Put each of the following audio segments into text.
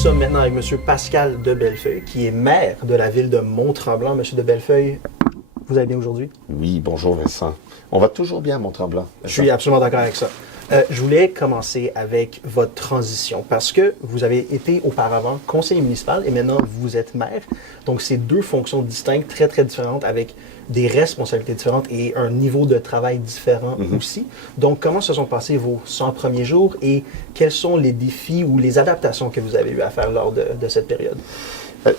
sommes maintenant avec M. Pascal de Bellefeuille, qui est maire de la ville de Mont-Tremblant. M. de Bellefeuille, vous allez bien aujourd'hui? Oui, bonjour Vincent. On va toujours bien à Mont-Tremblant. Je suis absolument d'accord avec ça. Je voulais commencer avec votre transition parce que vous avez été auparavant conseiller municipal et maintenant vous êtes maire. Donc, c'est deux fonctions distinctes, très, très différentes avec des responsabilités différentes et un niveau de travail différent aussi. Donc, comment se sont passés vos 100 premiers jours et quels sont les défis ou les adaptations que vous avez eu à faire lors de cette période?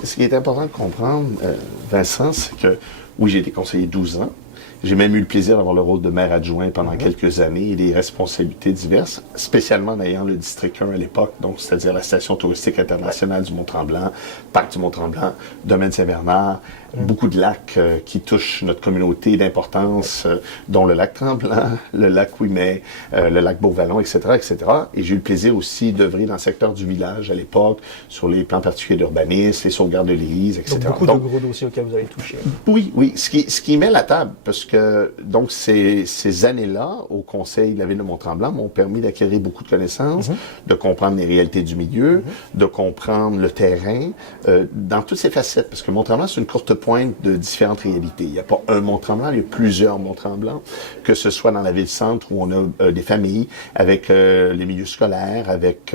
Ce qui est important de comprendre, Vincent, c'est que oui, j'ai été conseiller 12 ans. J'ai même eu le plaisir d'avoir le rôle de maire adjoint pendant quelques années et des responsabilités diverses, spécialement en ayant le district 1 à l'époque, donc c'est-à-dire la station touristique internationale du Mont-Tremblant, Parc du Mont-Tremblant, Domaine Saint-Bernard, beaucoup de lacs qui touchent notre communauté d'importance, dont le lac Tremblant, le lac Ouimet, le lac Beauvallon, etc., etc. Et j'ai eu le plaisir aussi d'œuvrer dans le secteur du village à l'époque, sur les plans particuliers d'urbanisme, les sauvegardes de l'église, etc. Donc, beaucoup de gros dossiers auxquels vous avez touché. Oui, oui. Ce qui met la table, parce que donc ces années-là au Conseil de la Ville de Mont-Tremblant m'ont permis d'acquérir beaucoup de connaissances, de comprendre les réalités du milieu, de comprendre le terrain, dans toutes ses facettes, parce que Mont-Tremblant, c'est une courte pointe de différentes réalités. Il n'y a pas un Mont-Tremblant, il y a plusieurs Mont-Tremblant, que ce soit dans la ville-centre où on a des familles, avec les milieux scolaires, avec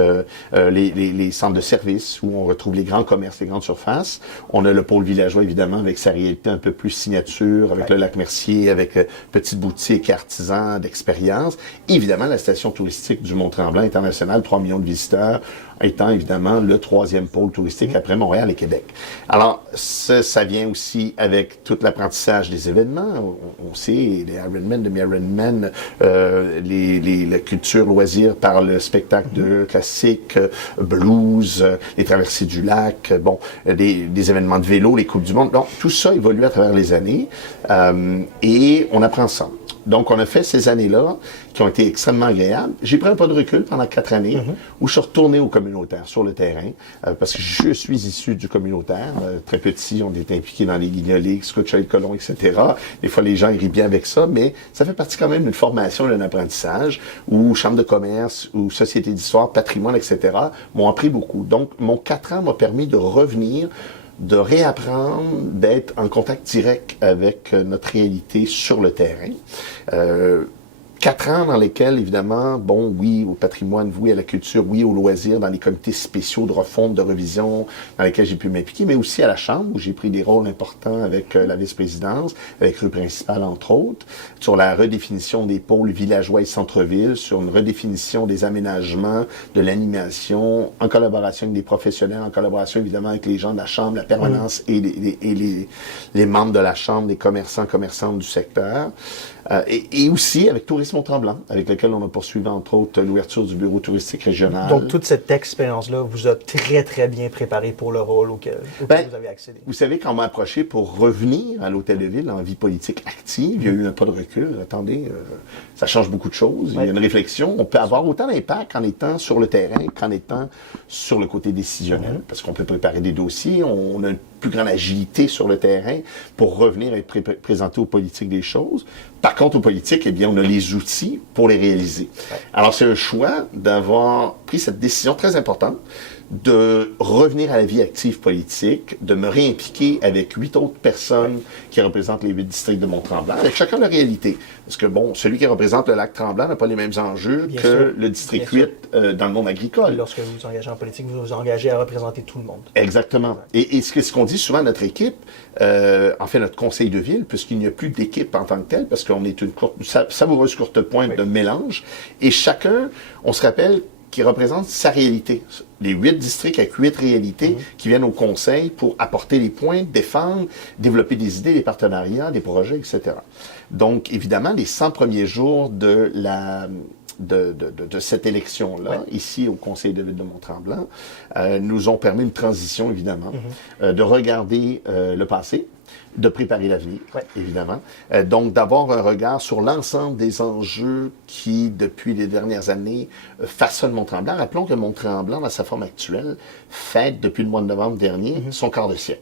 les centres de services, où on retrouve les grands commerces, les grandes surfaces. On a le pôle villageois, évidemment, avec sa réalité un peu plus signature, avec le lac Mercier, avec petites boutiques et artisans d'expérience. Évidemment, la station touristique du Mont-Tremblant international, 3 millions de visiteurs, étant évidemment le troisième pôle touristique après Montréal et Québec. Alors, ça vient aussi avec tout l'apprentissage des événements. On sait, les Ironman, demi-Ironman, la culture loisir par le spectacle de classique, blues, les traversées du lac, bon, des événements de vélo, les Coupes du Monde. Donc, tout ça évolue à travers les années et on apprend ça. Donc, on a fait ces années-là qui ont été extrêmement agréables. J'ai pris un pas de recul pendant 4 années où je suis retourné au communautaire, sur le terrain, parce que je suis issu du communautaire. Très petit, on était impliqué dans les guignolées, Scotch-Colon, etc. Des fois, les gens ils rient bien avec ça, mais ça fait partie quand même d'une formation, d'un apprentissage, où chambre de commerce, ou société d'histoire, patrimoine, etc. m'ont appris beaucoup. Donc, mon 4 ans m'a permis de revenir, de réapprendre, d'être en contact direct avec notre réalité sur le terrain. 4 ans dans lesquels, évidemment, bon, oui, au patrimoine, oui, à la culture, oui, aux loisirs, dans les comités spéciaux de refonte, de revision, dans lesquels j'ai pu m'impliquer, mais aussi à la Chambre, où j'ai pris des rôles importants avec la vice-présidence, avec rue principale, entre autres, sur la redéfinition des pôles villageois et centre-ville, sur une redéfinition des aménagements, de l'animation, en collaboration avec des professionnels, en collaboration, évidemment, avec les gens de la Chambre, la permanence et les membres de la Chambre, les commerçants, commerçantes du secteur. Et aussi avec Tourisme Mont-Tremblant, avec lequel on a poursuivi, entre autres, l'ouverture du bureau touristique régional. Donc, toute cette expérience-là vous a très, très bien préparé pour le rôle auquel vous avez accédé. Vous savez, quand on m'a approché pour revenir à l'Hôtel de Ville en vie politique active, il y a eu un pas de recul. Attendez, ça change beaucoup de choses. Il y a une réflexion. On peut avoir autant d'impact en étant sur le terrain qu'en étant sur le côté décisionnel, parce qu'on peut préparer des dossiers, on a une plus grande agilité sur le terrain pour revenir et présenter aux politiques des choses. Par contre, aux politiques, eh bien, on a les outils pour les réaliser. Alors, c'est un choix d'avoir pris cette décision très importante de revenir à la vie active politique, de me réimpliquer avec 8 autres personnes qui représentent les 8 districts de Mont-Tremblant, avec chacun leur réalité. Parce que, bon, celui qui représente le lac Tremblant n'a pas les mêmes enjeux que le district 8 dans le monde agricole. Lorsque vous vous engagez en politique, vous vous engagez à représenter tout le monde. Exactement. Et ce qu'on dit souvent à notre équipe, en fait notre conseil de ville, puisqu'il n'y a plus d'équipe en tant que telle, parce qu'on est une savoureuse courte pointe de mélange, et chacun, on se rappelle, qui représente sa réalité. Les 8 districts avec 8 réalités qui viennent au conseil pour apporter les points, défendre, développer des idées, des partenariats, des projets, etc. Donc, évidemment, les 100 premiers jours de cette élection-là, ici au Conseil de Ville de Mont-Tremblant, nous ont permis une transition, évidemment, de regarder le passé, De préparer l'avenir, Ouais. évidemment. Donc, d'avoir un regard sur l'ensemble des enjeux qui, depuis les dernières années, façonnent Mont-Tremblant. Rappelons que Mont-Tremblant, dans sa forme actuelle, fête, depuis le mois de novembre dernier, son quart de siècle.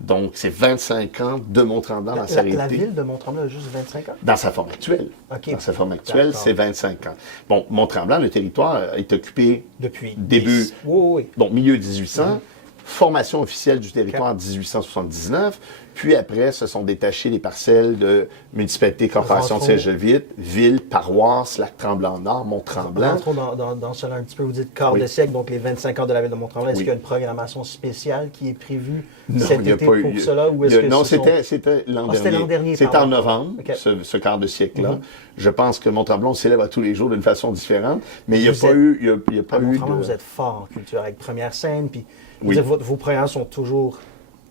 Donc, c'est 25 ans de Mont-Tremblant dans sa réalité. La ville de Mont-Tremblant a juste 25 ans? Dans sa forme actuelle. OK. Dans sa forme actuelle, D'accord. c'est 25 ans. Bon, Mont-Tremblant, le territoire est occupé Depuis début, Oui. bon, milieu 1800, formation officielle du territoire en 1879, puis après, se sont détachées les parcelles de municipalité, corporation de Rentrons- Saint-Gelvite, ville, paroisse, Lac-Tremblant-Nord, Mont-Tremblant. Rentrons dans cela un petit peu. Vous dites quart Oui. de siècle, donc les 25 ans de la ville de Mont-Tremblant. Est-ce Oui. qu'il y a une programmation spéciale qui est prévue Non, cet il n'y a été pas eu. pour cela? Ou est-ce que Non, ce sont- c'était l'an Ah, dernier. c'était l'an dernier, C'était en pardon. novembre, OK. ce quart de siècle-là. Je pense que Mont-Tremblant, on célèbre à tous les jours d'une façon différente, mais il n'y a Vous pas êtes- eu. Il y a pas À eu Mont-Tremblant, de... vous êtes fort en culture, avec Première Scène, puis je veux Oui. dire, vos programmes sont toujours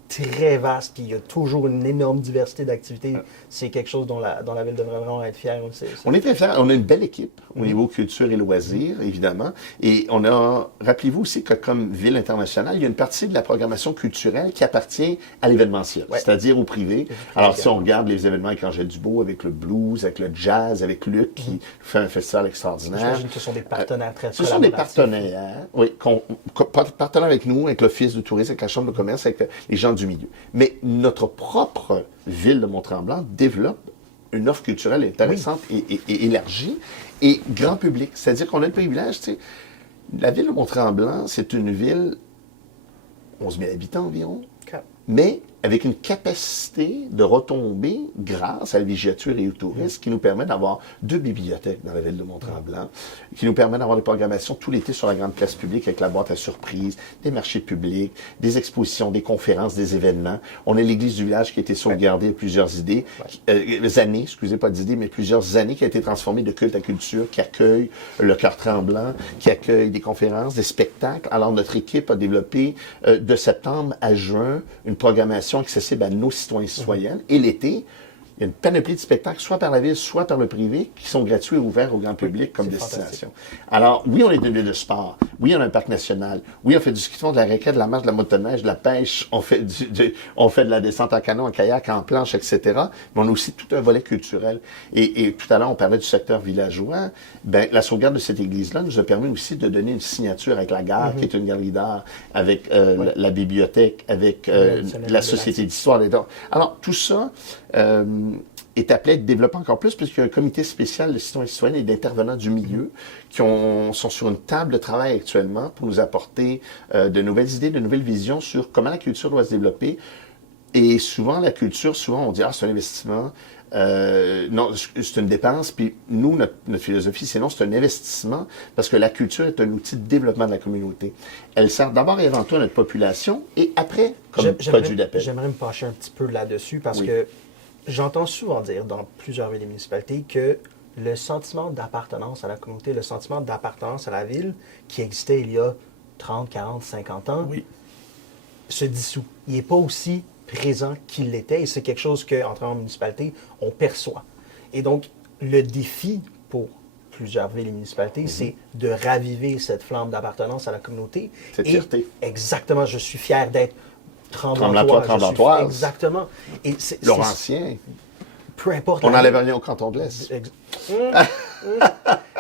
très vastes, puis il y a toujours une énorme diversité d'activités. C'est quelque chose dont la ville devrait vraiment être fière. On est très fiers. On a une belle équipe au niveau culture et loisirs, évidemment. Et on a, rappelez-vous aussi que comme ville internationale, il y a une partie de la programmation culturelle qui appartient à l'événementiel, Ouais. c'est-à-dire au privé. Alors, si on regarde les événements avec Angèle Dubois, avec le blues, avec le jazz, avec Luc, qui fait un festival extraordinaire. J'imagine que ce sont des partenaires très Ce sont des collaboratifs. partenaires, oui, partenaires avec nous, avec l'Office du tourisme, avec la Chambre de commerce, avec les gens du milieu. Mais notre propre ville de Mont-Tremblant développe une offre culturelle intéressante et élargie et grand public. C'est-à-dire qu'on a le privilège, tu sais, la ville de Mont-Tremblant, c'est une ville, 11 000 habitants environ, OK. mais avec une capacité de retomber grâce à la villégiature et au tourisme qui nous permet d'avoir 2 bibliothèques dans la ville de Mont-Tremblant, qui nous permet d'avoir des programmations tout l'été sur la grande place publique avec la boîte à surprises, des marchés publics, des expositions, des conférences, des événements. On a l'église du village qui a été sauvegardée il y a plusieurs années, excusez pas d'idées, mais plusieurs années, qui a été transformée de culte à culture, qui accueille le cœur tremblant, qui accueille des conférences, des spectacles. Alors notre équipe a développé de septembre à juin une programmation accessible à nos citoyens et citoyennes. Et l'été, il y a une panoplie de spectacles, soit par la ville, soit par le privé, qui sont gratuits et ouverts au grand public comme c'est destination. Alors, oui, on est une ville de sport. Oui, on a un parc national. Oui, on fait du ski de fond, de la raquette, de la marche, de la motoneige, de la pêche. On fait de la descente en canot, en kayak, en planche, etc. Mais on a aussi tout un volet culturel. Et tout à l'heure, on parlait du secteur villageois. Ben, la sauvegarde de cette église-là nous a permis aussi de donner une signature avec la gare, qui est une galerie d'art, avec la bibliothèque, avec la Société d'histoire des arts. Alors, tout ça est appelé à être développé encore plus, puisqu'il y a un comité spécial de citoyens et citoyennes et d'intervenants du milieu qui sont sur une table de travail actuellement pour nous apporter de nouvelles idées, de nouvelles visions sur comment la culture doit se développer. Et souvent, la culture, on dit « Ah, c'est un investissement ». Non, c'est une dépense. Puis nous, notre philosophie, c'est non, c'est un investissement parce que la culture est un outil de développement de la communauté. Elle sert d'abord et avant tout à notre population et après comme produit d'appel. J'aimerais me pencher un petit peu là-dessus parce Oui. que j'entends souvent dire dans plusieurs villes et municipalités que le sentiment d'appartenance à la communauté, le sentiment d'appartenance à la ville qui existait il y a 30, 40, 50 ans Oui. se dissout. Il n'est pas aussi présent qu'il l'était et c'est quelque chose qu'en entrant en municipalité, on perçoit. Et donc, le défi pour plusieurs villes et municipalités, c'est de raviver cette flamme d'appartenance à la communauté. Cette Et fierté. Exactement, je suis fier d'être Tremblantois, Tremblantoise. Exactement. Et c'est Laurentien. peu importe. On la n'enlève ville. rien au canton de l'Est.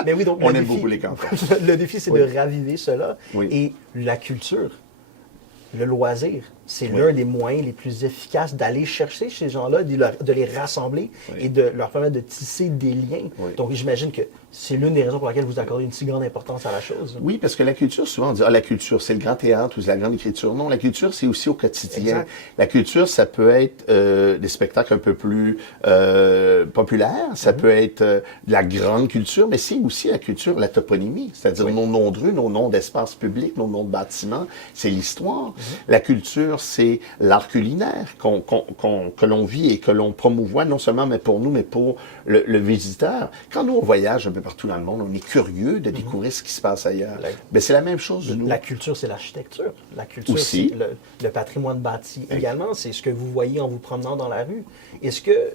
Mais oui, donc On le aime défi- beaucoup les cantons. Le défi, c'est Oui. de raviver cela. Oui. Et la culture, le loisir, c'est Oui. l'un des moyens les plus efficaces d'aller chercher ces gens-là, de les rassembler et de leur permettre de tisser des liens. Oui. Donc, j'imagine que c'est l'une des raisons pour laquelle vous accordez une si grande importance à la chose. Oui, parce que la culture, souvent on dit, la culture, c'est le grand théâtre ou c'est la grande écriture. Non, la culture, c'est aussi au quotidien. Exact. La culture, ça peut être des spectacles un peu plus populaires, ça peut être de la grande culture, mais c'est aussi la culture, la toponymie, c'est-à-dire nos noms de rues, nos noms d'espaces publics, nos noms de bâtiments, c'est l'histoire. La culture, c'est l'art culinaire que l'on vit et que l'on promouvoit, non seulement mais pour nous, mais pour le visiteur. Quand nous, on voyage un peu partout dans le monde, on est curieux de découvrir ce qui se passe ailleurs. Ben, c'est la même chose de nous. La culture, c'est l'architecture. La culture, Aussi. c'est le patrimoine bâti également. C'est ce que vous voyez en vous promenant dans la rue. Est-ce que,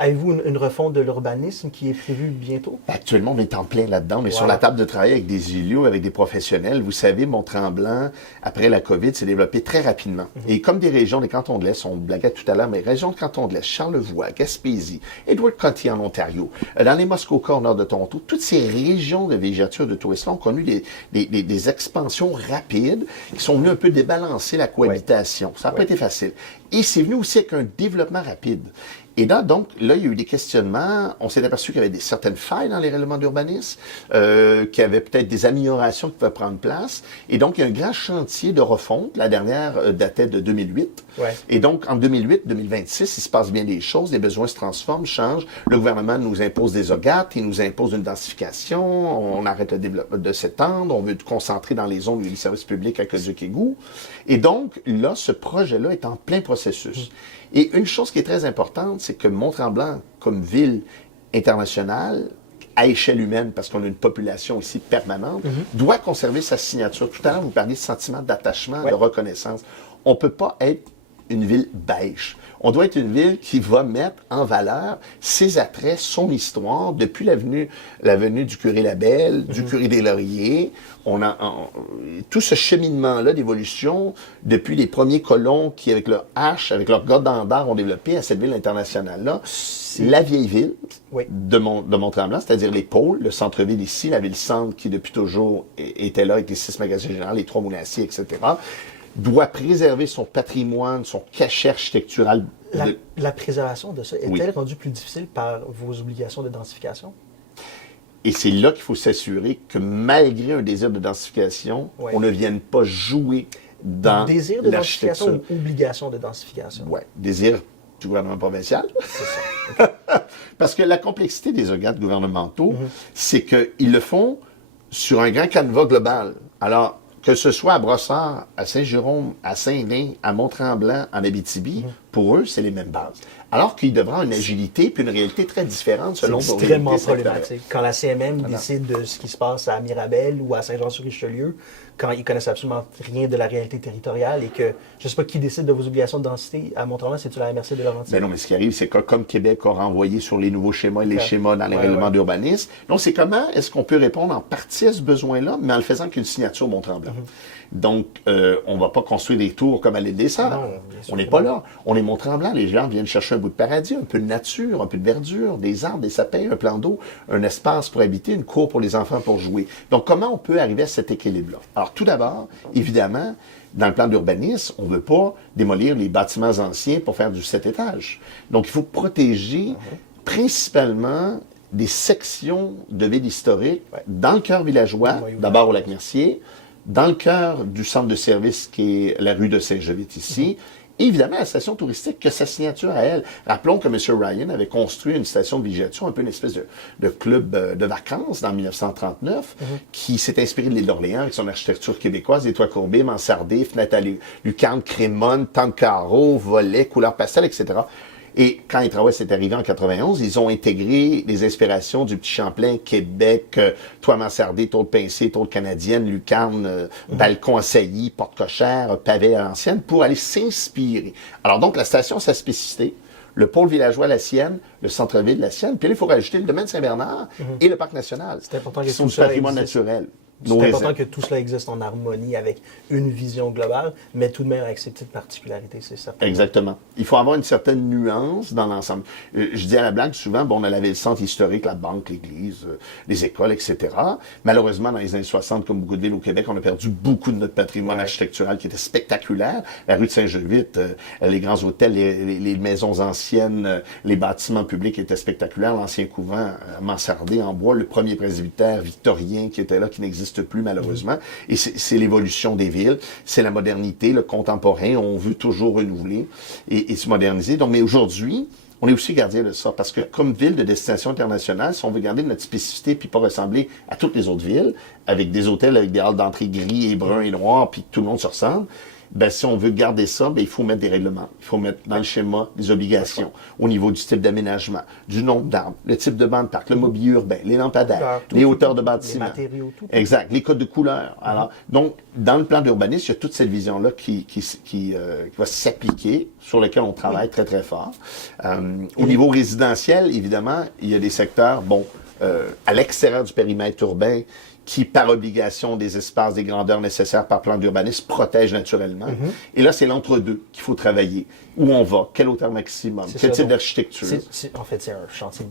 Avez-vous une refonte de l'urbanisme qui est prévue bientôt? Actuellement, on est en plein là-dedans. On est sur la table de travail avec des élus, avec des professionnels. Vous savez, Mont-Tremblant, après la COVID, s'est développé très rapidement. Et comme des régions des cantons de l'Est, on blaguait tout à l'heure, mais régions de cantons de l'Est, Charlevoix, Gaspésie, Edward County en Ontario, dans les Muskoka au nord de Toronto, toutes ces régions de villégiature de tourisme ont connu des expansions rapides qui sont venues un peu débalancer la cohabitation. Ça n'a pas été facile. Et c'est venu aussi avec un développement rapide. Et là, donc, là, il y a eu des questionnements. On s'est aperçu qu'il y avait certaines failles dans les règlements d'urbanisme, qu'il y avait peut-être des améliorations qui pouvaient prendre place. Et donc, il y a un grand chantier de refonte. La dernière datait de 2008. Et donc, en 2008-2026, il se passe bien des choses. Les besoins se transforment, changent. Le gouvernement nous impose des OGAT, il nous impose une densification. On arrête le développement de s'étendre. On veut se concentrer dans les zones où il y a des services publics à Aqueduc-Égout. Et donc, là, ce projet-là est en plein processus. Et une chose qui est très importante, c'est que Mont-Tremblant, comme ville internationale, à échelle humaine, parce qu'on a une population ici permanente, doit conserver sa signature. Tout à l'heure, vous parliez de sentiment d'attachement, de reconnaissance. On ne peut pas être une ville beige. On doit être une ville qui va mettre en valeur ses attraits, son histoire, depuis la venue du curé Labelle, du curé des Lauriers. Tout ce cheminement-là d'évolution, depuis les premiers colons qui, avec leur hache, avec leur godendard, ont développé à cette ville internationale-là, la vieille ville de Mont-Tremblant, c'est-à-dire les pôles, le centre-ville ici, la ville-centre qui depuis toujours était là avec les 6 magasins généraux, les 3 moulins-à-cier, etc., doit préserver son patrimoine, son cachet architectural. La préservation de ça est-elle rendue plus difficile par vos obligations de densification? Et c'est là qu'il faut s'assurer que malgré un désir de densification, on ne vienne pas jouer dans désir de densification ou obligation de densification? Oui, désir du gouvernement provincial. C'est ça. Okay. Parce que la complexité des organes gouvernementaux, c'est qu'ils le font sur un grand canevas global. Alors, que ce soit à Brossard, à Saint-Jérôme, à Saint-Lin, à Mont-Tremblant, en Abitibi, pour eux, c'est les mêmes bases. Alors qu'ils devraient avoir une agilité puis une réalité très différente selon c'est extrêmement problématique. Quand la CMM décide de ce qui se passe à Mirabel ou à Saint-Jean-sur-Richelieu, quand ils connaissent absolument rien de la réalité territoriale et que, je ne sais pas qui décide de vos obligations de densité à Mont-Tremblant, c'est-tu la MRC de Laurentides? Ben non, mais ce qui arrive, c'est que comme Québec a renvoyé sur les nouveaux schémas et les schémas dans les règlements d'urbanisme, donc c'est comment est-ce qu'on peut répondre en partie à ce besoin-là, mais en le faisant avec une signature Mont-Tremblant. Donc, on ne va pas construire des tours comme à l'île des Sœurs. On n'est pas là. On est Mont-Tremblant. Les gens viennent chercher un bout de paradis, un peu de nature, un peu de verdure, des arbres, des sapins, un plan d'eau, un espace pour habiter, une cour pour les enfants pour jouer. Donc, comment on peut arriver à cet équilibre-là? Alors, tout d'abord, évidemment, dans le plan d'urbanisme, on ne veut pas démolir les bâtiments anciens pour faire du 7 étages. Donc, il faut protéger principalement des sections de ville historique dans le cœur villageois, d'abord au Lac-Mercier, dans le cœur du centre de service qui est la rue de Saint-Jovite ici, et évidemment la station touristique que sa signature à elle. Rappelons que M. Ryan avait construit une station de villégiature, un peu une espèce de club de vacances dans 1939, qui s'est inspiré de l'île d'Orléans avec son architecture québécoise, des toits courbés, mansardés, fenêtres à lucarne, crémone, temps de carreaux, volets, couleurs pastel, etc. Et quand les travaux s'est arrivé en 91, ils ont intégré les inspirations du Petit Champlain, Québec, toit mansardé, tôle pincée, tôle canadienne, lucarne, balcon à saillie, porte cochère, pavé à l'ancienne, pour aller s'inspirer. Alors donc, la station, sa spécificité, le pôle villageois, la sienne, le centre-ville, la sienne, puis là, il faut rajouter le domaine Saint-Bernard et le parc national. C'est important que qui sont du patrimoine naturel. C'est important que tout cela existe en harmonie avec une vision globale, mais tout de même avec ses petites particularités, c'est certain. Exactement. Il faut avoir une certaine nuance dans l'ensemble. Je dis à la blague souvent, bon, on avait le centre historique, la banque, l'église, les écoles, etc. Malheureusement, dans les années 60, comme beaucoup de villes au Québec, on a perdu beaucoup de notre patrimoine architectural qui était spectaculaire. La rue de Saint-Jovite, les grands hôtels, les maisons anciennes, les bâtiments publics étaient spectaculaires. L'ancien couvent mansardé en bois, le premier presbytère victorien qui était là, qui n'existe plus malheureusement. Et c'est l'évolution des villes, c'est la modernité, le contemporain, on veut toujours renouveler et se moderniser. Donc, mais aujourd'hui, on est aussi gardien de ça, parce que comme ville de destination internationale, si on veut garder notre spécificité puis pas ressembler à toutes les autres villes, avec des hôtels avec des halls d'entrée gris et bruns et noirs, puis tout le monde se ressemble, ben, si on veut garder ça, ben, il faut mettre des règlements. Il faut mettre dans le schéma des obligations au niveau du type d'aménagement, du nombre d'arbres, le type de banc de parc, le mobilier urbain, les lampadaires, les hauteurs de bâtiments. Les matériaux, tout. Exact. Les codes de couleur. Alors, donc, dans le plan d'urbanisme, il y a toute cette vision-là qui va s'appliquer, sur lequel on travaille très, très fort. Au niveau résidentiel, évidemment, il y a des secteurs, à l'extérieur du périmètre urbain, qui, par obligation des espaces, des grandeurs nécessaires par plan d'urbanisme, protègent naturellement. Et là, c'est l'entre-deux qu'il faut travailler. Où on va? Quelle hauteur maximum? Quel type d'architecture? En fait, c'est un chantier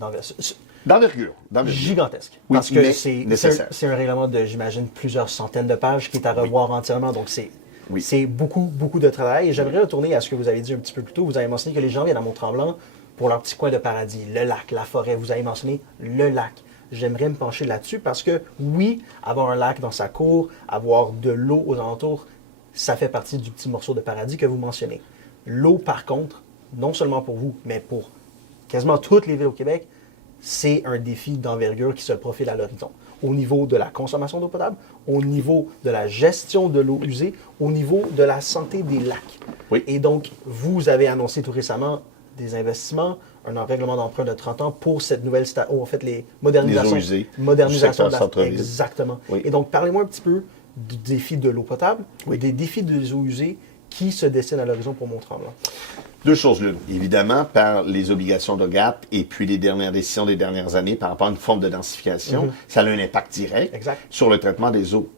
D'envergure. Gigantesque. Oui, parce que c'est un règlement de, j'imagine, plusieurs centaines de pages qui est à revoir entièrement. Donc, c'est beaucoup, beaucoup de travail. Et j'aimerais retourner à ce que vous avez dit un petit peu plus tôt. Vous avez mentionné que les gens viennent à Mont-Tremblant pour leur petit coin de paradis. Le lac, la forêt. Vous avez mentionné le lac. J'aimerais me pencher là-dessus parce que, oui, avoir un lac dans sa cour, avoir de l'eau aux alentours, ça fait partie du petit morceau de paradis que vous mentionnez. L'eau, par contre, non seulement pour vous, mais pour quasiment toutes les villes au Québec, c'est un défi d'envergure qui se profile à l'horizon. Au niveau de la consommation d'eau potable, au niveau de la gestion de l'eau usée, au niveau de la santé des lacs. Oui. Et donc, vous avez annoncé tout récemment des investissements, un règlement d'emprunt de 30 ans pour cette nouvelle en fait, les modernisations. Les eaux usées. Modernisation du centre-ville. Exactement. Oui. Et donc, parlez-moi un petit peu du défi de l'eau potable et des défis des eaux usées qui se dessinent à l'horizon pour Mont-Tremblant. Deux choses l'une. Évidemment, par les obligations de GAP et puis les dernières décisions des dernières années par rapport à une forme de densification, ça a un impact direct sur le traitement des eaux.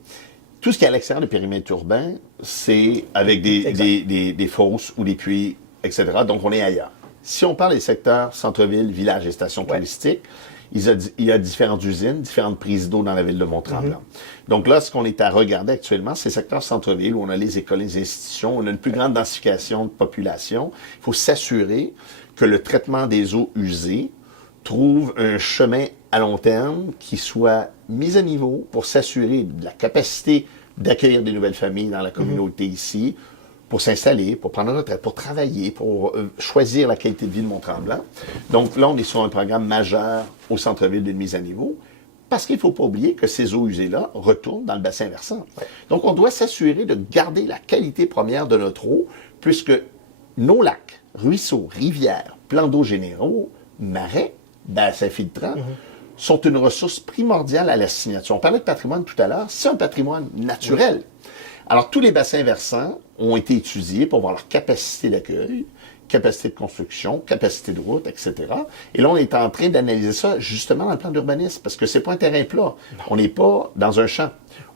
Tout ce qui est à l'extérieur du périmètre urbain, c'est avec des fosses ou des puits, etc. Donc, on est ailleurs. Si on parle des secteurs centre-ville, villages et stations touristiques, il y a différentes usines, différentes prises d'eau dans la ville de Mont-Tremblant. Donc là, ce qu'on est à regarder actuellement, c'est le secteur centre-ville où on a les écoles, les institutions, on a une plus grande densification de population. Il faut s'assurer que le traitement des eaux usées trouve un chemin à long terme qui soit mis à niveau pour s'assurer de la capacité d'accueillir des nouvelles familles dans la communauté ici, pour s'installer, pour prendre une retraite, pour travailler, pour choisir la qualité de vie de Mont-Tremblant. Donc là, on est sur un programme majeur au centre-ville d'une mise à niveau, parce qu'il ne faut pas oublier que ces eaux usées-là retournent dans le bassin versant. Donc, on doit s'assurer de garder la qualité première de notre eau, puisque nos lacs, ruisseaux, rivières, plans d'eau généraux, marais, bassins filtrants, sont une ressource primordiale à la signature. On parlait de patrimoine tout à l'heure, c'est un patrimoine naturel. Alors, tous les bassins versants ont été étudiés pour voir leur capacité d'accueil, capacité de construction, capacité de route, etc. Et là, on est en train d'analyser ça justement dans le plan d'urbanisme, parce que c'est pas un terrain plat. On n'est pas dans un champ.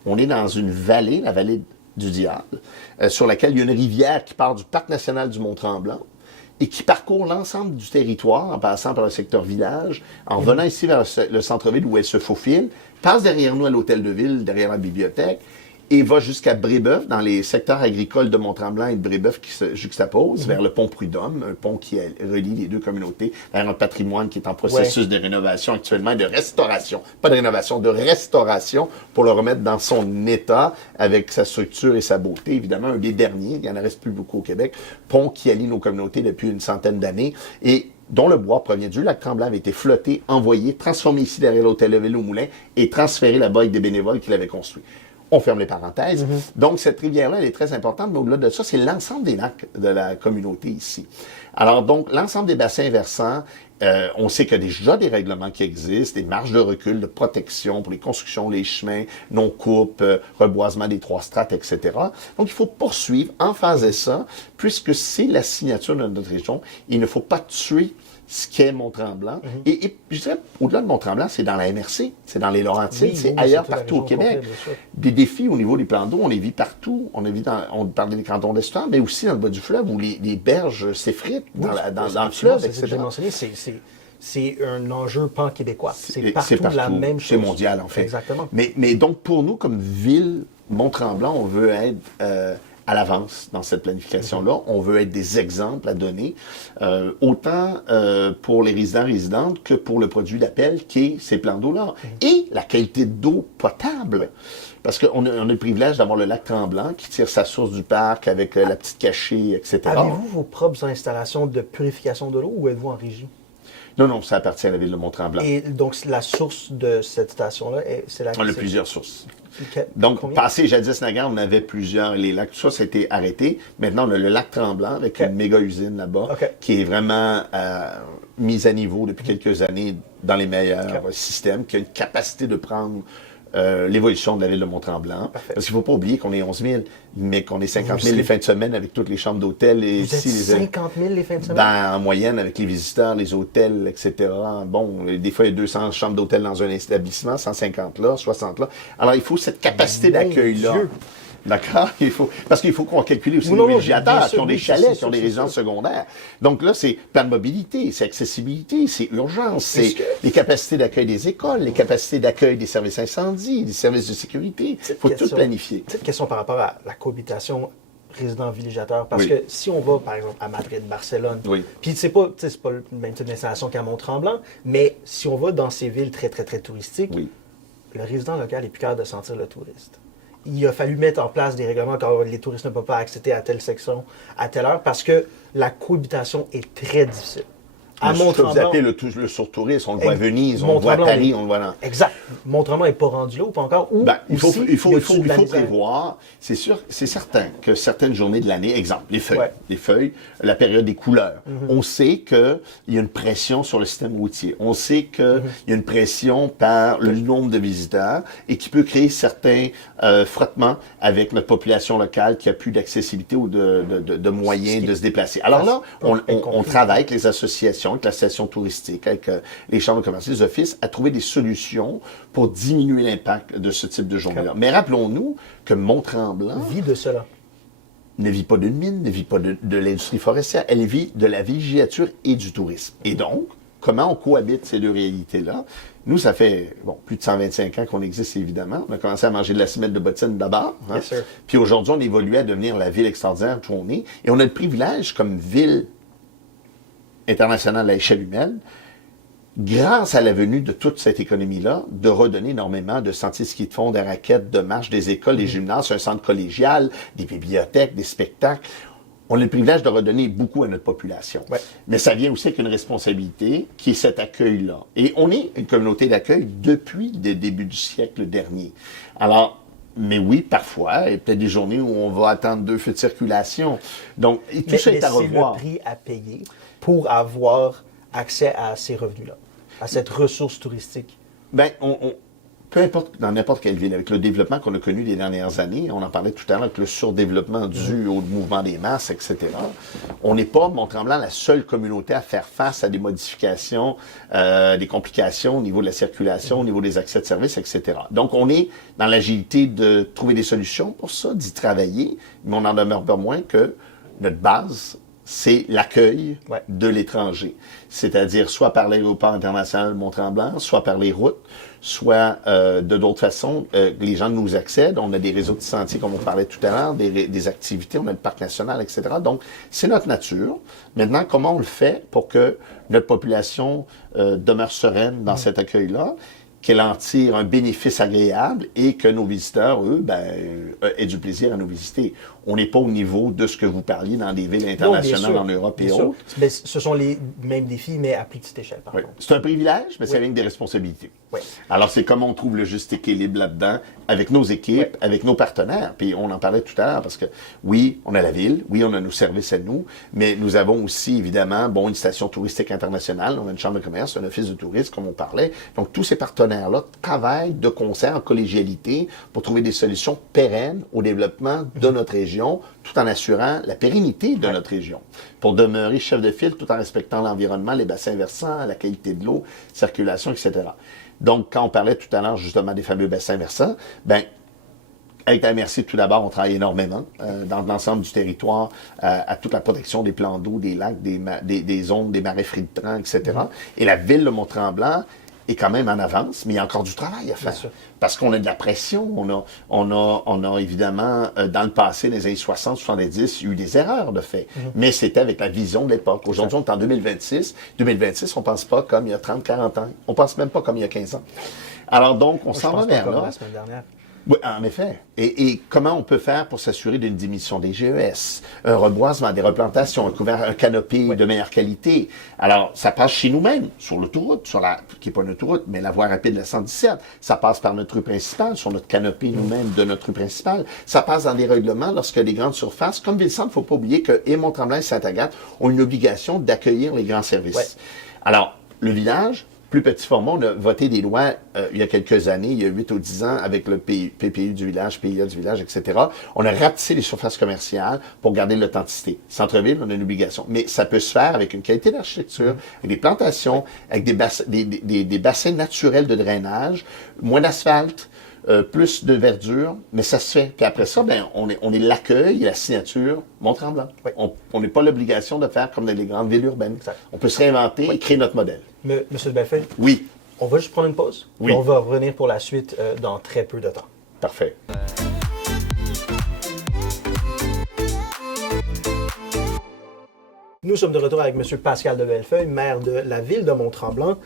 On est dans une vallée, la vallée du Diable, sur laquelle il y a une rivière qui part du Parc national du Mont-Tremblant et qui parcourt l'ensemble du territoire en passant par le secteur village, en venant ici vers le centre-ville où elle se faufile, passe derrière nous à l'hôtel de ville, derrière la bibliothèque, et va jusqu'à Brébeuf, dans les secteurs agricoles de Mont-Tremblant et de Brébeuf qui se juxtaposent, vers le pont Prud'homme, un pont qui relie les deux communautés, vers un patrimoine qui est en processus de rénovation actuellement et de restauration. Pas de rénovation, de restauration pour le remettre dans son état avec sa structure et sa beauté. Évidemment, un des derniers, il n'y en reste plus beaucoup au Québec, pont qui allie nos communautés depuis une centaine d'années et dont le bois provient du lac Tremblant, avait été flotté, envoyé, transformé ici derrière l'hôtel de ville au Moulin et transféré là-bas avec des bénévoles qui l'avaient construit. On ferme les parenthèses. Donc, cette rivière-là, elle est très importante, mais au-delà de ça, c'est l'ensemble des lacs de la communauté ici. Alors, donc, l'ensemble des bassins versants, on sait qu'il y a déjà des règlements qui existent, des marges de recul, de protection pour les constructions, les chemins, non-coupe, reboisement des 3 strates, etc. Donc, il faut poursuivre, emphaser ça, puisque c'est la signature de notre région. Il ne faut pas tuer ce qu'est Mont-Tremblant. Et je dirais, au-delà de Mont-Tremblant, c'est dans la MRC, c'est dans les Laurentides, c'est ailleurs, partout au Québec. Des défis au niveau des plans d'eau, on les vit partout. On parlait des cantons d'estuaire, mais aussi dans le bas du fleuve où les berges s'effritent dans le fleuve, etc. J'ai mentionné, c'est un enjeu pan-québécois. C'est partout la même chose. C'est mondial, en fait. Exactement. Mais donc, pour nous, comme ville, Mont-Tremblant, on veut être à l'avance dans cette planification-là. On veut être des exemples à donner, autant pour les résidents-résidentes que pour le produit d'appel qui est ces plans d'eau-là. Et la qualité d'eau potable. Parce qu'on a le privilège d'avoir le lac Tremblant qui tire sa source du parc avec la petite cachée, etc. Avez-vous vos propres installations de purification de l'eau ou êtes-vous en régie? Non, non, ça appartient à la ville de Mont-Tremblant. Et donc, la source de cette station-là, c'est la... On a plusieurs sources. Combien? Donc, passé jadis Nagar, on avait plusieurs, les lacs, tout ça, ça a été arrêté. Maintenant, on a le lac Tremblant avec une méga usine là-bas, qui est vraiment mise à niveau depuis quelques années dans les meilleurs systèmes, qui a une capacité de prendre l'évolution de la ville de Mont-Tremblant. Parce qu'il ne faut pas oublier qu'on est 11 000, mais qu'on est 50 000 les fins de semaine avec toutes les chambres d'hôtel. Et vous êtes 50 000 les fins de semaine? Ben, en moyenne, avec les visiteurs, les hôtels, etc. Bon, des fois, il y a 200 chambres d'hôtel dans un établissement, 150 là, 60 là. Alors, il faut cette capacité d'accueil-là. D'accord? Parce qu'il faut qu'on calcule aussi les villégiateurs qui ont des chalets, qui ont des résidences secondaires. Donc là, c'est plan de mobilité, c'est accessibilité, c'est urgence, c'est les capacités d'accueil des écoles, les capacités d'accueil des services incendies, des services de sécurité. Il faut tout planifier. Petite question par rapport à la cohabitation résident-villégiateur. Parce que si on va, par exemple, à Madrid, Barcelone, puis c'est pas le même type d'installation qu'à Mont-Tremblant, mais si on va dans ces villes très, très, très touristiques, le résident local est plus capable de sentir le touriste. Il a fallu mettre en place des règlements quand les touristes ne peuvent pas accéder à telle section à telle heure parce que la cohabitation est très difficile. À Mont-Tremblant, vous appelez le surtourisme, on le voit à Venise, on le voit à Paris, on le voit dans... Exact. Mont-Tremblant n'est pas rendu là ou pas encore? Ou il faut prévoir. C'est sûr, c'est certain que certaines journées de l'année, exemple, les feuilles, la période des couleurs, on sait qu'il y a une pression sur le système routier. On sait qu'il y a une pression par le nombre de visiteurs et qui peut créer certains frottements avec notre population locale qui a plus d'accessibilité ou de moyens de se déplacer. Alors là, on travaille avec les associations, avec la station touristique, avec les chambres de commerce, les offices, à trouver des solutions pour diminuer l'impact de ce type de journée-là. Mais rappelons-nous que Mont-Tremblant vit de cela. Ne vit pas d'une mine, ne vit pas de l'industrie forestière, elle vit de la villégiature et du tourisme. Et donc, comment on cohabite ces deux réalités-là? Nous, ça fait plus de 125 ans qu'on existe, évidemment. On a commencé à manger de la semelle de bottine d'abord. Hein? Puis aujourd'hui, on évolue à devenir la ville extraordinaire où on est. Et on a le privilège, comme ville internationale à l'échelle humaine, grâce à la venue de toute cette économie-là, de redonner énormément de sentiers de ski de fond, de raquettes, de marches, des écoles, des gymnases, un centre collégial, des bibliothèques, des spectacles. On a le privilège de redonner beaucoup à notre population. Mais ça vient aussi avec une responsabilité qui est cet accueil-là. Et on est une communauté d'accueil depuis le début du siècle dernier. Alors, mais oui, parfois, il y a peut-être des journées où on va attendre 2 feux de circulation. Donc, tout ça est à revoir. C'est le prix à payer pour avoir accès à ces revenus-là, à cette ressource touristique. Bien, peu importe, dans n'importe quelle ville, avec le développement qu'on a connu des dernières années, on en parlait tout à l'heure avec le surdéveloppement dû au mouvement des masses, etc., on n'est pas, Mont-Tremblant, la seule communauté à faire face à des modifications, des complications au niveau de la circulation, au niveau des accès de services, etc. Donc, on est dans l'agilité de trouver des solutions pour ça, d'y travailler, mais on n'en demeure pas moins que notre base, c'est l'accueil de l'étranger. C'est-à-dire soit par l'aéroport international de Mont-Tremblant, soit par les routes, soit de d'autres façons, les gens nous accèdent. On a des réseaux de sentiers, comme on parlait tout à l'heure, des activités, on a le parc national, etc. Donc, c'est notre nature. Maintenant, comment on le fait pour que notre population demeure sereine dans cet accueil-là, qu'elle en tire un bénéfice agréable et que nos visiteurs, eux, aient du plaisir à nous visiter. On n'est pas au niveau de ce que vous parliez dans des villes internationales en Europe et autres. Mais ce sont les mêmes défis, mais à plus petite échelle, par contre. C'est un privilège, mais ça vient avec des responsabilités. Alors, c'est comment on trouve le juste équilibre là-dedans avec nos équipes, avec nos partenaires. Puis, on en parlait tout à l'heure parce que, oui, on a la ville, oui, on a nos services à nous, mais nous avons aussi, évidemment, une station touristique internationale, on a une chambre de commerce, un office de tourisme, comme on parlait. Donc, tous ces partenaires-là travaillent de concert en collégialité pour trouver des solutions pérennes au développement de notre région, tout en assurant la pérennité de notre région, pour demeurer chef de file tout en respectant l'environnement, les bassins versants, la qualité de l'eau, circulation, etc. Donc, quand on parlait tout à l'heure justement des fameux bassins versants, avec la MRC, tout d'abord, on travaille énormément dans l'ensemble du territoire à toute la protection des plans d'eau, des lacs, des zones, des marais filtrants, etc. Et la ville de Mont-Tremblant est quand même en avance, mais il y a encore du travail à faire. Parce qu'on a de la pression. On a évidemment, dans le passé, dans les années 60, 70, eu des erreurs de fait. Mais c'était avec la vision de l'époque. Aujourd'hui, on est en 2026. 2026, on ne pense pas comme il y a 30, 40 ans. On ne pense même pas comme il y a 15 ans. Alors donc, on s'en va vers là. La semaine dernière. Oui, en effet. Et comment on peut faire pour s'assurer d'une diminution des GES, un reboisement, des replantations, un canopé de meilleure qualité. Alors, ça passe chez nous-mêmes, sur l'autoroute, qui n'est pas une autoroute, mais la voie rapide de la 117. Ça passe par notre rue principale, sur notre canopé nous-mêmes de notre rue principale. Ça passe dans des règlements lorsque les grandes surfaces, comme Ville-Centre, il ne faut pas oublier que et Mont-Tremblant et Sainte-Agathe ont une obligation d'accueillir les grands services. Ouais. Alors, le village, plus petit format, on a voté des lois il y a quelques années, il y a 8 ou 10 ans, avec le PPU du village, PIA du village, etc. On a rapetissé les surfaces commerciales pour garder l'authenticité. Centre-ville, on a une obligation. Mais ça peut se faire avec une qualité d'architecture, avec des plantations, avec des bassins naturels de drainage, moins d'asphalte, plus de verdure, mais ça se fait. Puis après ça, ben, on est l'accueil et la signature Mont-Tremblant. Oui. On n'est pas l'obligation de faire comme dans les grandes villes urbaines. Exact. On peut se réinventer et créer notre modèle. Monsieur de Bellefeuille? Oui. On va juste prendre une pause. Oui. On va revenir pour la suite dans très peu de temps. Parfait. Nous sommes de retour avec M. Pascal de Bellefeuille, maire de la ville de Mont-Tremblant.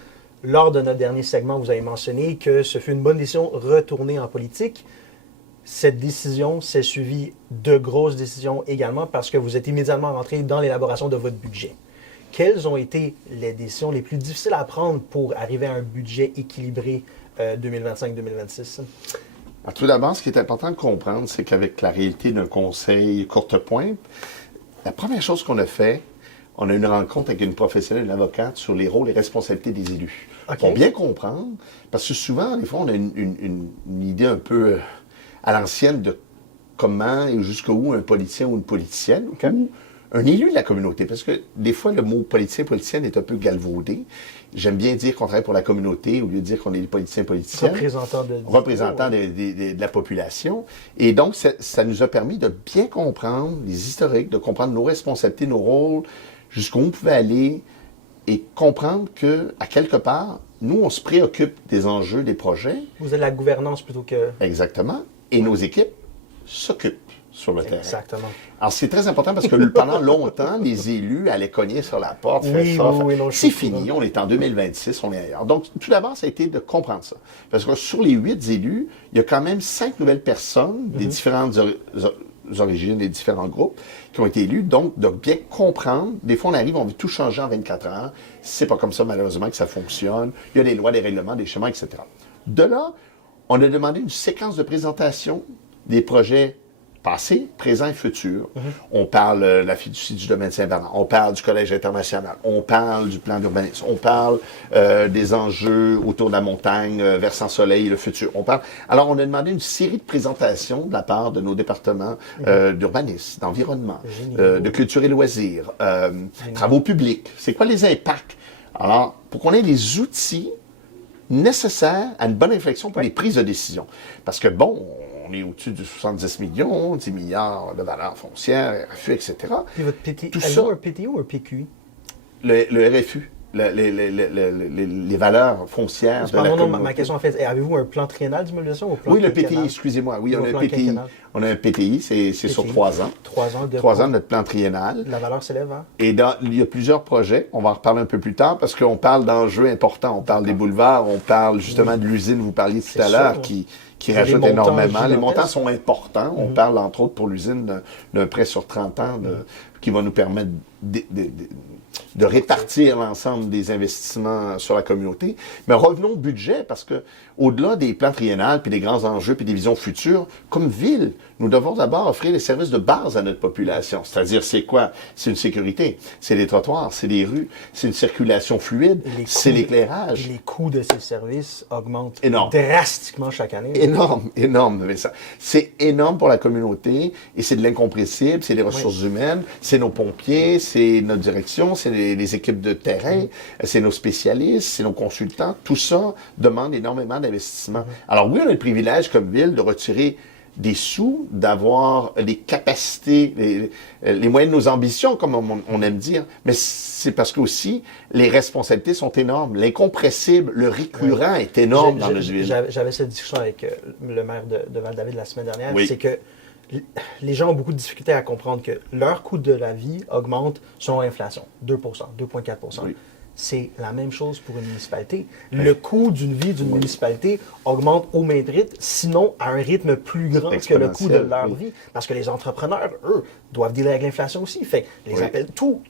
Lors de notre dernier segment, vous avez mentionné que ce fut une bonne décision de retourner en politique. Cette décision s'est suivie de grosses décisions également parce que vous êtes immédiatement rentré dans l'élaboration de votre budget. Quelles ont été les décisions les plus difficiles à prendre pour arriver à un budget équilibré 2025-2026? Tout d'abord, ce qui est important de comprendre, c'est qu'avec la réalité d'un conseil courte pointe, la première chose qu'on a fait, on a eu une rencontre avec une professionnelle, une avocate, sur les rôles et responsabilités des élus. Okay. Pour bien comprendre, parce que souvent, des fois, on a une idée un peu à l'ancienne de comment et jusqu'où un politicien ou une politicienne, okay, ou un élu de la communauté, parce que des fois, le mot politicien, politicienne est un peu galvaudé. J'aime bien dire qu'on travaille pour la communauté au lieu de dire qu'on est des politiciens, politiciennes. Représentants de la population. Et donc, ça nous a permis de bien comprendre les historiques, de comprendre nos responsabilités, nos rôles, jusqu'où on pouvait aller et comprendre que, à quelque part, nous, on se préoccupe des enjeux, des projets. Vous êtes la gouvernance plutôt que... Exactement. Et nos équipes s'occupent sur le terrain. Exactement. Alors, c'est très important parce que pendant longtemps, les élus allaient cogner sur la porte, c'est fini, on est en 2026, on est ailleurs. Donc, tout d'abord, ça a été de comprendre ça. Parce que sur les 8 élus, il y a quand même 5 nouvelles personnes des différentes origines, des différents groupes qui ont été élus. Donc, de bien comprendre, des fois, on arrive, on veut tout changer en 24 heures. C'est pas comme ça, malheureusement, que ça fonctionne. Il y a des lois, des règlements, des schémas, etc. De là, on a demandé une séquence de présentation des projets passé, présent et futur. On parle de la fiducie du domaine Saint-Bernard, on parle du Collège international, on parle du plan d'urbanisme, on parle des enjeux autour de la montagne, versant soleil, le futur. Alors, on a demandé une série de présentations de la part de nos départements d'urbanisme, d'environnement, de culture et loisirs, travaux publics. C'est quoi les impacts? Alors, pour qu'on ait les outils nécessaires à une bonne réflexion pour les prises de décision. Parce que, bon, on est au-dessus de 70 millions, 10 milliards de valeurs foncières, RFU, etc. Et votre PTI, tout ça, un PTI ou un PQI? Le RFU, les valeurs foncières de la communauté. Ma question en fait, avez-vous un plan triennal d'immobilisation ou un plan Oui, le PTI, excusez-moi. Oui, on a un PTI. On a un PTI, c'est sur 3 ans. 3 ans de 3 ans de notre plan triennal. La valeur s'élève, hein? Et il y a plusieurs projets, on va en reparler un peu plus tard, parce qu'on parle d'enjeux importants. On parle des boulevards, on parle justement de l'usine, vous parliez tout à l'heure, qui rajoute énormément. Les montants sont importants. On parle, entre autres, pour l'usine, d'un prêt sur 30 ans qui va nous permettre de répartir l'ensemble des investissements sur la communauté. Mais revenons au budget, parce que au-delà des plans triennales, puis des grands enjeux, puis des visions futures, comme ville, nous devons d'abord offrir les services de base à notre population. C'est-à-dire, c'est quoi? C'est une sécurité, c'est les trottoirs, c'est les rues, c'est une circulation fluide, c'est l'éclairage. Les coûts de ces services augmentent drastiquement chaque année. Énorme, mais ça. C'est énorme pour la communauté, et c'est de l'incompressible, c'est les ressources humaines, c'est nos pompiers, c'est notre direction, c'est les équipes de terrain, c'est nos spécialistes, c'est nos consultants. Tout ça demande énormément d'investissement. Alors oui, on a le privilège comme ville de retirer des sous, d'avoir les capacités, les moyens de nos ambitions, comme on aime dire, mais c'est parce que aussi les responsabilités sont énormes. L'incompressible, le récurrent est énorme dans notre ville. J'avais cette discussion avec le maire de Val-David la semaine dernière, c'est que les gens ont beaucoup de difficultés à comprendre que leur coût de la vie augmente selon l'inflation, 2%, 2,4%. Oui. c'est la même chose pour une municipalité. Le coût d'une vie d'une municipalité augmente au même rythme, sinon à un rythme plus grand que le coût de leur vie. Parce que les entrepreneurs, eux, doivent dealer avec l'inflation aussi. Fait que les appels, tout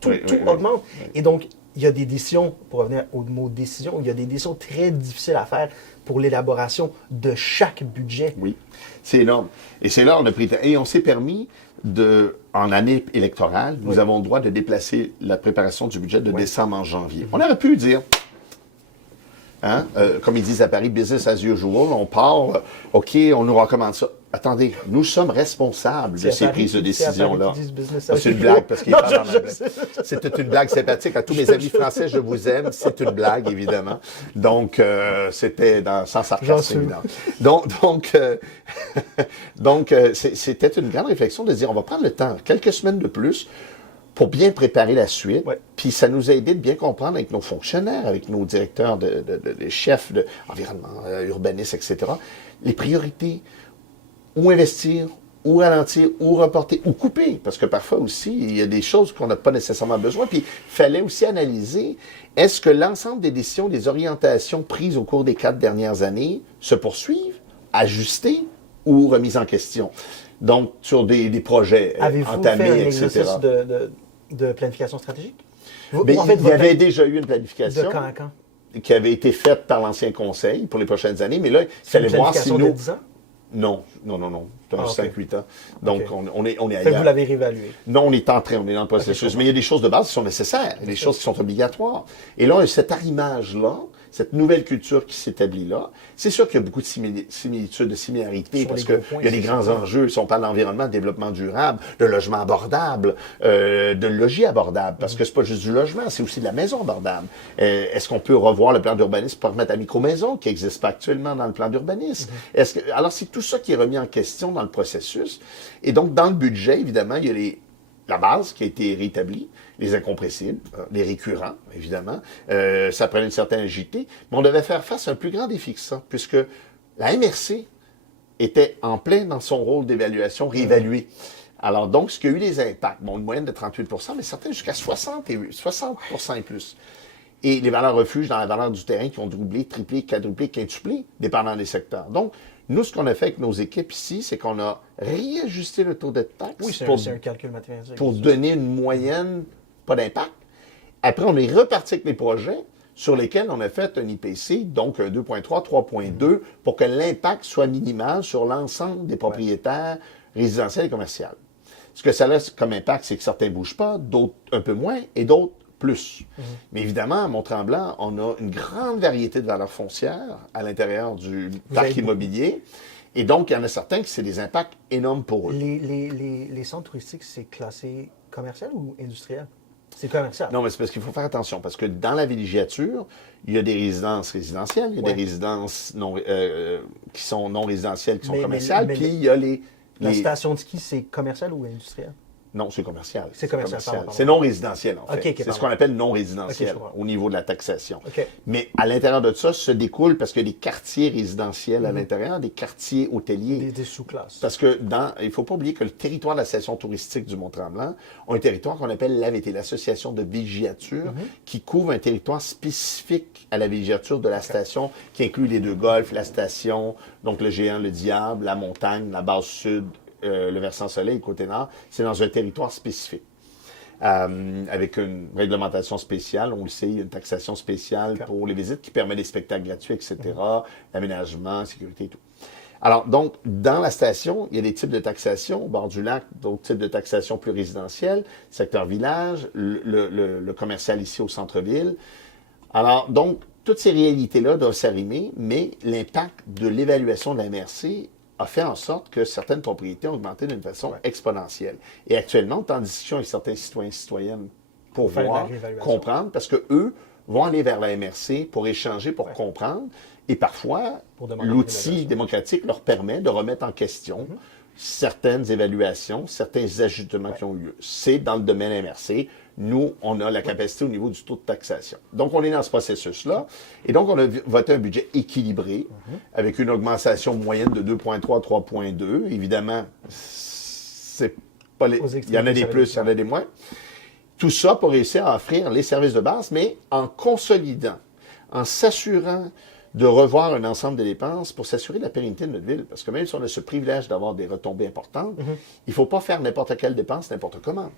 augmente. Et donc, il y a des décisions, pour revenir au mot décision, il y a des décisions très difficiles à faire pour l'élaboration de chaque budget. Oui, c'est énorme. Et c'est là on a pris... Et on s'est permis en année électorale, nous avons le droit de déplacer la préparation du budget de décembre en janvier. On aurait pu dire, comme ils disent à Paris, business as usual, on part, OK, on nous recommande ça. Attendez, nous sommes responsables de ces prises de décision-là. C'est une blague, parce qu'il parle dans ma blague. C'était une blague sympathique. À tous mes amis français, je vous aime. C'est une blague, évidemment. Donc, c'était sans sarcasme, évidemment. Donc, c'était une grande réflexion de dire, on va prendre le temps, quelques semaines de plus, pour bien préparer la suite. Puis ça nous a aidé de bien comprendre avec nos fonctionnaires, avec nos directeurs, les chefs d'environnement, urbanistes, etc., les priorités. Où investir, où ralentir, où reporter, où couper. Parce que parfois aussi, il y a des choses qu'on n'a pas nécessairement besoin. Puis, il fallait aussi analyser, est-ce que l'ensemble des décisions, des orientations prises au cours des 4 dernières années se poursuivent, ajustées ou remises en question? Donc, sur des projets entamés, etc. Avez-vous fait un exercice de planification stratégique? Mais il y avait déjà eu une planification. De quand à quand? Qui avait été faite par l'ancien conseil pour les prochaines années. Mais là, il fallait voir si nous... De 10 ans? Non. C'est 5-8 ans. Donc, on est ailleurs. Fait que vous l'avez réévalué. Non, on est dans le processus. Mais il y a des choses de base qui sont nécessaires, il y a des choses qui sont obligatoires. Et là, cet arrimage-là, cette nouvelle culture qui s'établit là, c'est sûr qu'il y a beaucoup de similitudes, de similarités, parce qu'il y a des grands enjeux. Si on parle d'environnement, de développement durable, de logement abordable, de logis abordable, parce que c'est pas juste du logement, c'est aussi de la maison abordable. Est-ce qu'on peut revoir le plan d'urbanisme pour permettre la micro-maison qui n'existe pas actuellement dans le plan d'urbanisme? Alors, c'est tout ça qui est remis en question dans le processus. Et donc, dans le budget, évidemment, il y a la base qui a été rétablie, les incompressibles, les récurrents, évidemment. Ça prenait une certaine agilité, mais on devait faire face à un plus grand défi que ça, puisque la MRC était en plein dans son rôle d'évaluation, réévaluée. Alors donc, ce qui a eu des impacts, une moyenne de 38 mais certains jusqu'à 60 et plus. Et les valeurs refuges dans la valeur du terrain qui ont doublé, triplé, quadruplé, quintuplé, dépendant des secteurs. Donc, nous, ce qu'on a fait avec nos équipes ici, c'est qu'on a réajusté le taux de taxe c'est un calcul mathématique. Pour donner une moyenne, pas d'impact. Après, on est reparti avec les projets sur lesquels on a fait un IPC, donc un 2.3, 3.2, pour que l'impact soit minimal sur l'ensemble des propriétaires résidentiels et commerciaux. Ce que ça laisse comme impact, c'est que certains ne bougent pas, d'autres un peu moins, et d'autres plus. Mais évidemment, à Mont-Tremblant, on a une grande variété de valeurs foncières à l'intérieur du parc immobilier. Et donc, il y en a certains qui c'est des impacts énormes pour eux. Les centres touristiques, c'est classé commercial ou industriel? C'est commercial. Non, mais c'est parce qu'il faut faire attention, parce que dans la villégiature, il y a des résidences résidentielles, il y a des résidences qui sont non résidentielles, qui sont commerciales, puis il y a La station de ski, c'est commercial ou industriel? Non, c'est commercial. C'est commercial. Pardon. C'est non résidentiel, en fait. Okay, c'est ce qu'on appelle non résidentiel au niveau de la taxation. Okay. Mais à l'intérieur de ça se découle parce qu'il y a des quartiers résidentiels à l'intérieur, des quartiers hôteliers. Des sous-classes. Parce que il ne faut pas oublier que le territoire de la station touristique du Mont-Tremblant a un territoire qu'on appelle l'AVT, l'Association de villégiature, qui couvre un territoire spécifique à la villégiature de la station, qui inclut les 2 golfs, la station, donc le Géant, le Diable, la montagne, la base sud, le versant soleil, côté nord, c'est dans un territoire spécifique. Avec une réglementation spéciale, on le sait, une taxation spéciale pour les visites qui permet des spectacles gratuits, etc., l'aménagement, sécurité et tout. Alors, donc, dans la station, il y a des types de taxation au bord du lac, d'autres types de taxation plus résidentielle, secteur village, le commercial ici au centre-ville. Alors, donc, toutes ces réalités-là doivent s'arrimer, mais l'impact de l'évaluation de la MRC a fait en sorte que certaines propriétés ont augmenté d'une façon exponentielle. Et actuellement, on est en discussion avec certains citoyens et citoyennes pour voir, comprendre, parce qu'eux vont aller vers la MRC pour échanger, pour comprendre. Et parfois, l'outil démocratique leur permet de remettre en question certaines évaluations, certains ajustements qui ont eu lieu. C'est dans le domaine MRC. Nous, on a la capacité au niveau du taux de taxation. Donc, on est dans ce processus-là. Et donc, on a voté un budget équilibré avec une augmentation moyenne de 2,3 à 3,2. Évidemment, c'est pas il y en a des plus, il y en a des moins. Tout ça pour réussir à offrir les services de base, mais en consolidant, en s'assurant de revoir un ensemble de dépenses pour s'assurer de la pérennité de notre ville. Parce que même si on a ce privilège d'avoir des retombées importantes, il ne faut pas faire n'importe quelle dépense, n'importe comment.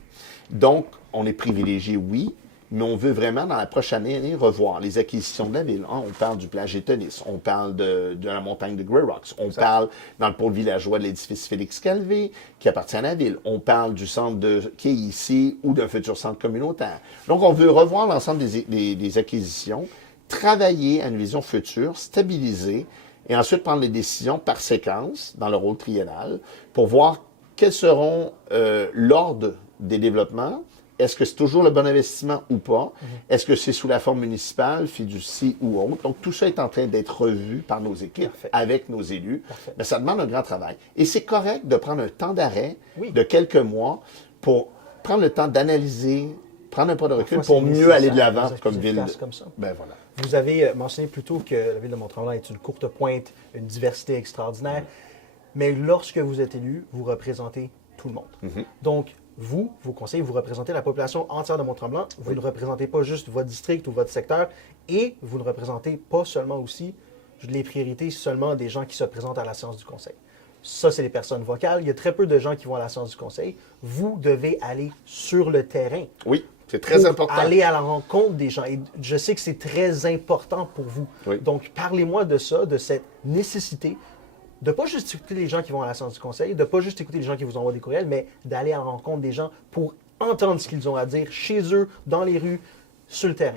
Donc, on est privilégié, oui, mais on veut vraiment, dans la prochaine année, revoir les acquisitions de la ville. Hein, on parle du plage et tennis, on parle de la montagne de Grey Rocks, on parle dans le pôle villageois de l'édifice Félix Calvé, qui appartient à la ville. On parle du centre qui est ici ou d'un futur centre communautaire. Donc, on veut revoir l'ensemble des acquisitions, travailler à une vision future, stabiliser, et ensuite prendre les décisions par séquence, dans le rôle triennal, pour voir quels seront l'ordre des développements. Est-ce que c'est toujours le bon investissement ou pas? Est-ce que c'est sous la forme municipale, fiducie ou autre? Donc, tout ça est en train d'être revu par nos équipes, avec nos élus. Mais ça demande un grand travail. Et c'est correct de prendre un temps d'arrêt de quelques mois pour prendre le temps d'analyser, prendre un pas de recul pour mieux aller de l'avant comme ville. Comme ça. Ben voilà. Vous avez mentionné plus tôt que la ville de Mont-Tremblant est une courte pointe, une diversité extraordinaire. Mais lorsque vous êtes élu, vous représentez tout le monde. Donc, vous, vos conseillers, vous représentez la population entière de Mont-Tremblant. Vous ne représentez pas juste votre district ou votre secteur. Et vous ne représentez pas seulement aussi les priorités seulement des gens qui se présentent à la séance du conseil. Ça, c'est les personnes vocales. Il y a très peu de gens qui vont à la séance du conseil. Vous devez aller sur le terrain. Oui, c'est très important. Aller à la rencontre des gens. Et je sais que c'est très important pour vous. Oui. Donc, parlez-moi de ça, de cette nécessité de ne pas juste écouter les gens qui vont à la séance du conseil, de ne pas juste écouter les gens qui vous envoient des courriels, mais d'aller à la rencontre des gens pour entendre ce qu'ils ont à dire chez eux, dans les rues, sur le terrain.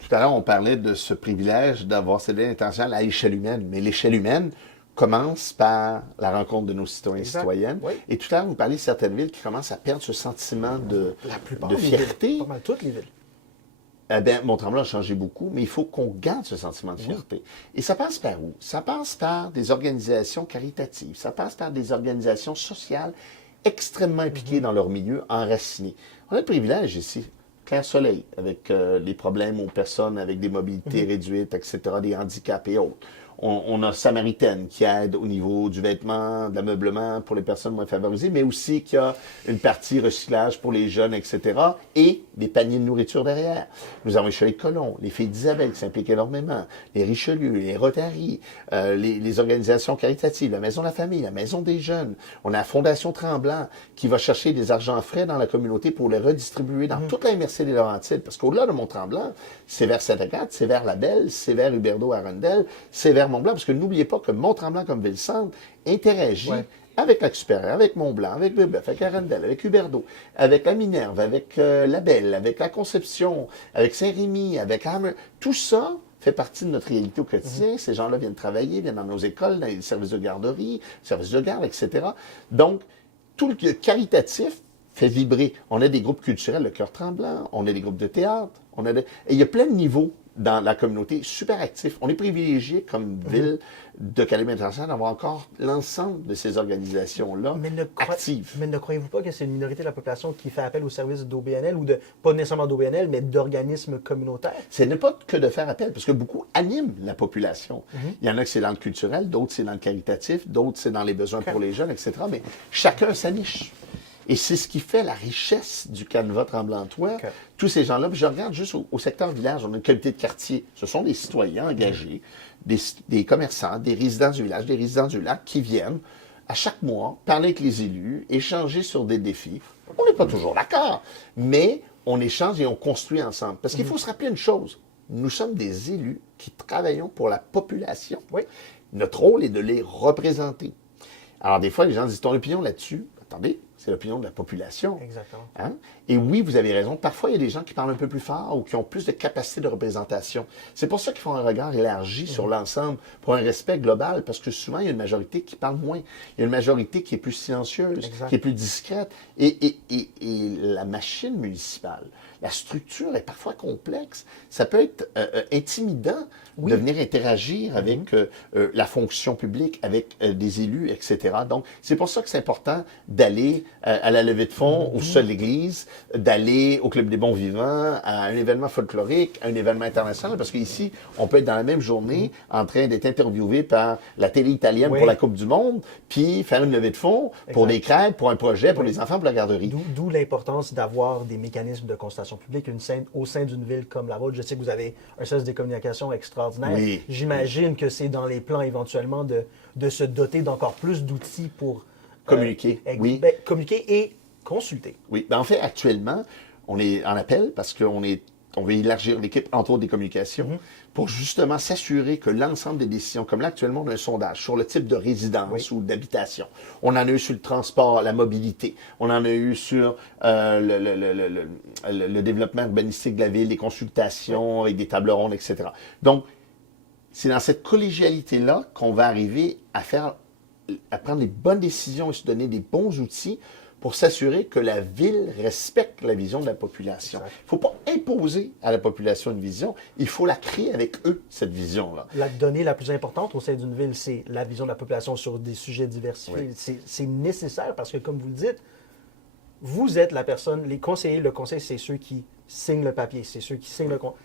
Tout à l'heure, on parlait de ce privilège d'avoir cette vie internationale à l'échelle humaine. Mais l'échelle humaine commence par la rencontre de nos citoyens et citoyennes. Oui. Et tout à l'heure, vous parliez de certaines villes qui commencent à perdre ce sentiment de fierté. Villes, pas mal toutes les villes. Eh bien, Mont-Tremblant a changé beaucoup, mais il faut qu'on garde ce sentiment de fierté. Et ça passe par où? Ça passe par des organisations caritatives, ça passe par des organisations sociales extrêmement impliquées dans leur milieu, enracinées. On a le privilège ici, Clair Soleil, avec les problèmes aux personnes avec des mobilités réduites, etc., des handicaps et autres. On a Samaritaine qui aide au niveau du vêtement, de l'ameublement pour les personnes moins favorisées, mais aussi qui a une partie recyclage pour les jeunes, etc. Et des paniers de nourriture derrière. Nous avons les Chalets de Colomb, les Filles d'Isabelle qui s'impliquent énormément, les Richelieu, les Rotary, les organisations caritatives, la Maison de la Famille, la Maison des Jeunes. On a la Fondation Tremblant qui va chercher des argents frais dans la communauté pour les redistribuer dans toute la MRC des Laurentides. Parce qu'au-delà de Mont-Tremblant, c'est vers Sainte-Agathe, c'est vers La Belle, c'est vers Huberdeau-Arundel, c'est vers Mont-Blanc, parce que n'oubliez pas que Mont-Tremblant, comme ville-centre, interagit avec Lac-Supérieur, avec Mont-Blanc, avec Brébeuf, avec Arundel, avec Huberdeau, avec la Minerve, avec La Belle, avec la Conception, avec Saint-Rémy, avec Hammer. Tout ça fait partie de notre réalité au quotidien. Ces gens-là viennent travailler, viennent dans nos écoles, dans les services de garderie, services de garde, etc. Donc, tout le caritatif fait vibrer. On a des groupes culturels, le Cœur Tremblant, on a des groupes de théâtre, et il y a plein de niveaux dans la communauté, super actifs. On est privilégié comme ville de Calibre International d'avoir encore l'ensemble de ces organisations-là actives. Mais ne croyez-vous pas que c'est une minorité de la population qui fait appel aux services d'OBNL ou pas nécessairement d'OBNL, mais d'organismes communautaires? Ce n'est pas que de faire appel, parce que beaucoup animent la population. Il y en a que c'est dans le culturel, d'autres c'est dans le caritatif, d'autres c'est dans les besoins pour les jeunes, etc. Mais chacun a sa niche. Et c'est ce qui fait la richesse du canevas Tremblantois. Tous ces gens-là, puis je regarde juste au secteur village, on a une comité de quartier. Ce sont des citoyens engagés, des commerçants, des résidents du village, des résidents du lac qui viennent à chaque mois parler avec les élus, échanger sur des défis. On n'est pas toujours d'accord, mais on échange et on construit ensemble. Parce qu'il faut se rappeler une chose, nous sommes des élus qui travaillons pour la population. Notre rôle est de les représenter. Alors des fois, les gens disent, ton opinion là-dessus, attendez, c'est l'opinion de la population. Exactement. Hein? Et oui, vous avez raison. Parfois, il y a des gens qui parlent un peu plus fort ou qui ont plus de capacité de représentation. C'est pour ça qu'ils font un regard élargi sur l'ensemble, pour un respect global, parce que souvent, il y a une majorité qui parle moins. Il y a une majorité qui est plus silencieuse, qui est plus discrète. Et la machine municipale, la structure est parfois complexe. Ça peut être intimidant de venir interagir avec la fonction publique, avec des élus, etc. Donc, c'est pour ça que c'est important d'aller à la levée de fonds au sol de l'Église, d'aller au Club des bons vivants, à un événement folklorique, à un événement international, parce qu'ici, on peut être dans la même journée en train d'être interviewé par la télé italienne pour la Coupe du Monde, puis faire une levée de fonds pour des crêpes, pour un projet, pour les enfants, pour la garderie. D'où l'importance d'avoir des mécanismes de constatation publique au sein d'une ville comme la vôtre. Je sais que vous avez un service de communication extraordinaire. Oui. J'imagine que c'est dans les plans éventuellement de se doter d'encore plus d'outils pour communiquer. Communiquer et consulter. Oui. En fait, actuellement, on est en appel parce qu'on veut élargir l'équipe, entre autres des communications, pour justement s'assurer que l'ensemble des décisions, comme là actuellement, on a un sondage sur le type de résidence ou d'habitation. On en a eu sur le transport, la mobilité. On en a eu sur le développement urbanistique de la ville, les consultations avec des tables rondes, etc. Donc, c'est dans cette collégialité-là qu'on va arriver à prendre les bonnes décisions et se donner des bons outils pour s'assurer que la ville respecte la vision de la population. Il ne faut pas imposer à la population une vision, il faut la créer avec eux, cette vision-là. La donnée la plus importante au sein d'une ville, c'est la vision de la population sur des sujets diversifiés. Oui. C'est nécessaire parce que, comme vous le dites, vous êtes la personne, les conseillers, le conseil, c'est ceux qui signent le papier, c'est ceux qui signent le contrat.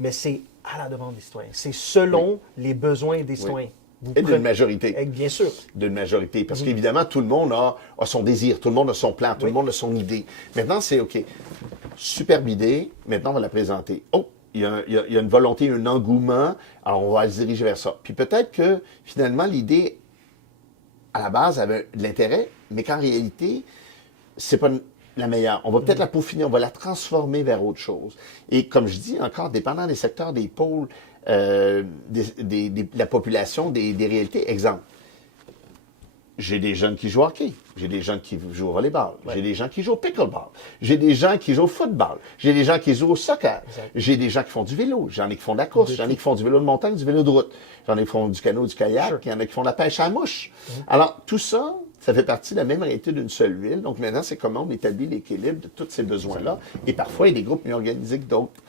Mais c'est à la demande des citoyens. C'est selon les besoins des citoyens. Et d'une majorité. Bien sûr. D'une majorité. Parce qu'évidemment, tout le monde a son désir, tout le monde a son plan, tout le monde a son idée. Maintenant, c'est OK. Superbe idée, maintenant on va la présenter. Oh, il y a une volonté, un engouement, alors on va se diriger vers ça. Puis peut-être que finalement, l'idée, à la base, avait de l'intérêt, mais qu'en réalité, c'est pas la meilleure. On va peut-être la peaufiner, on va la transformer vers autre chose. Et comme je dis encore, dépendant des secteurs, des pôles, de la population, des réalités. Exemple, j'ai des jeunes qui jouent au hockey, j'ai des jeunes qui jouent au volleyball, j'ai des gens qui jouent au pickleball, j'ai des gens qui jouent au football, j'ai des gens qui jouent au soccer, j'ai des gens qui font du vélo, j'en ai qui font de la course, j'en ai qui font du vélo de montagne, du vélo de route, j'en ai qui font du canot, du kayak, il y en a qui font de la pêche à la mouche. Alors, tout ça, ça fait partie de la même réalité d'une seule ville. Donc maintenant, c'est comment on établit l'équilibre de tous ces besoins-là. Et parfois, il y a des groupes mieux organisés que d'autres.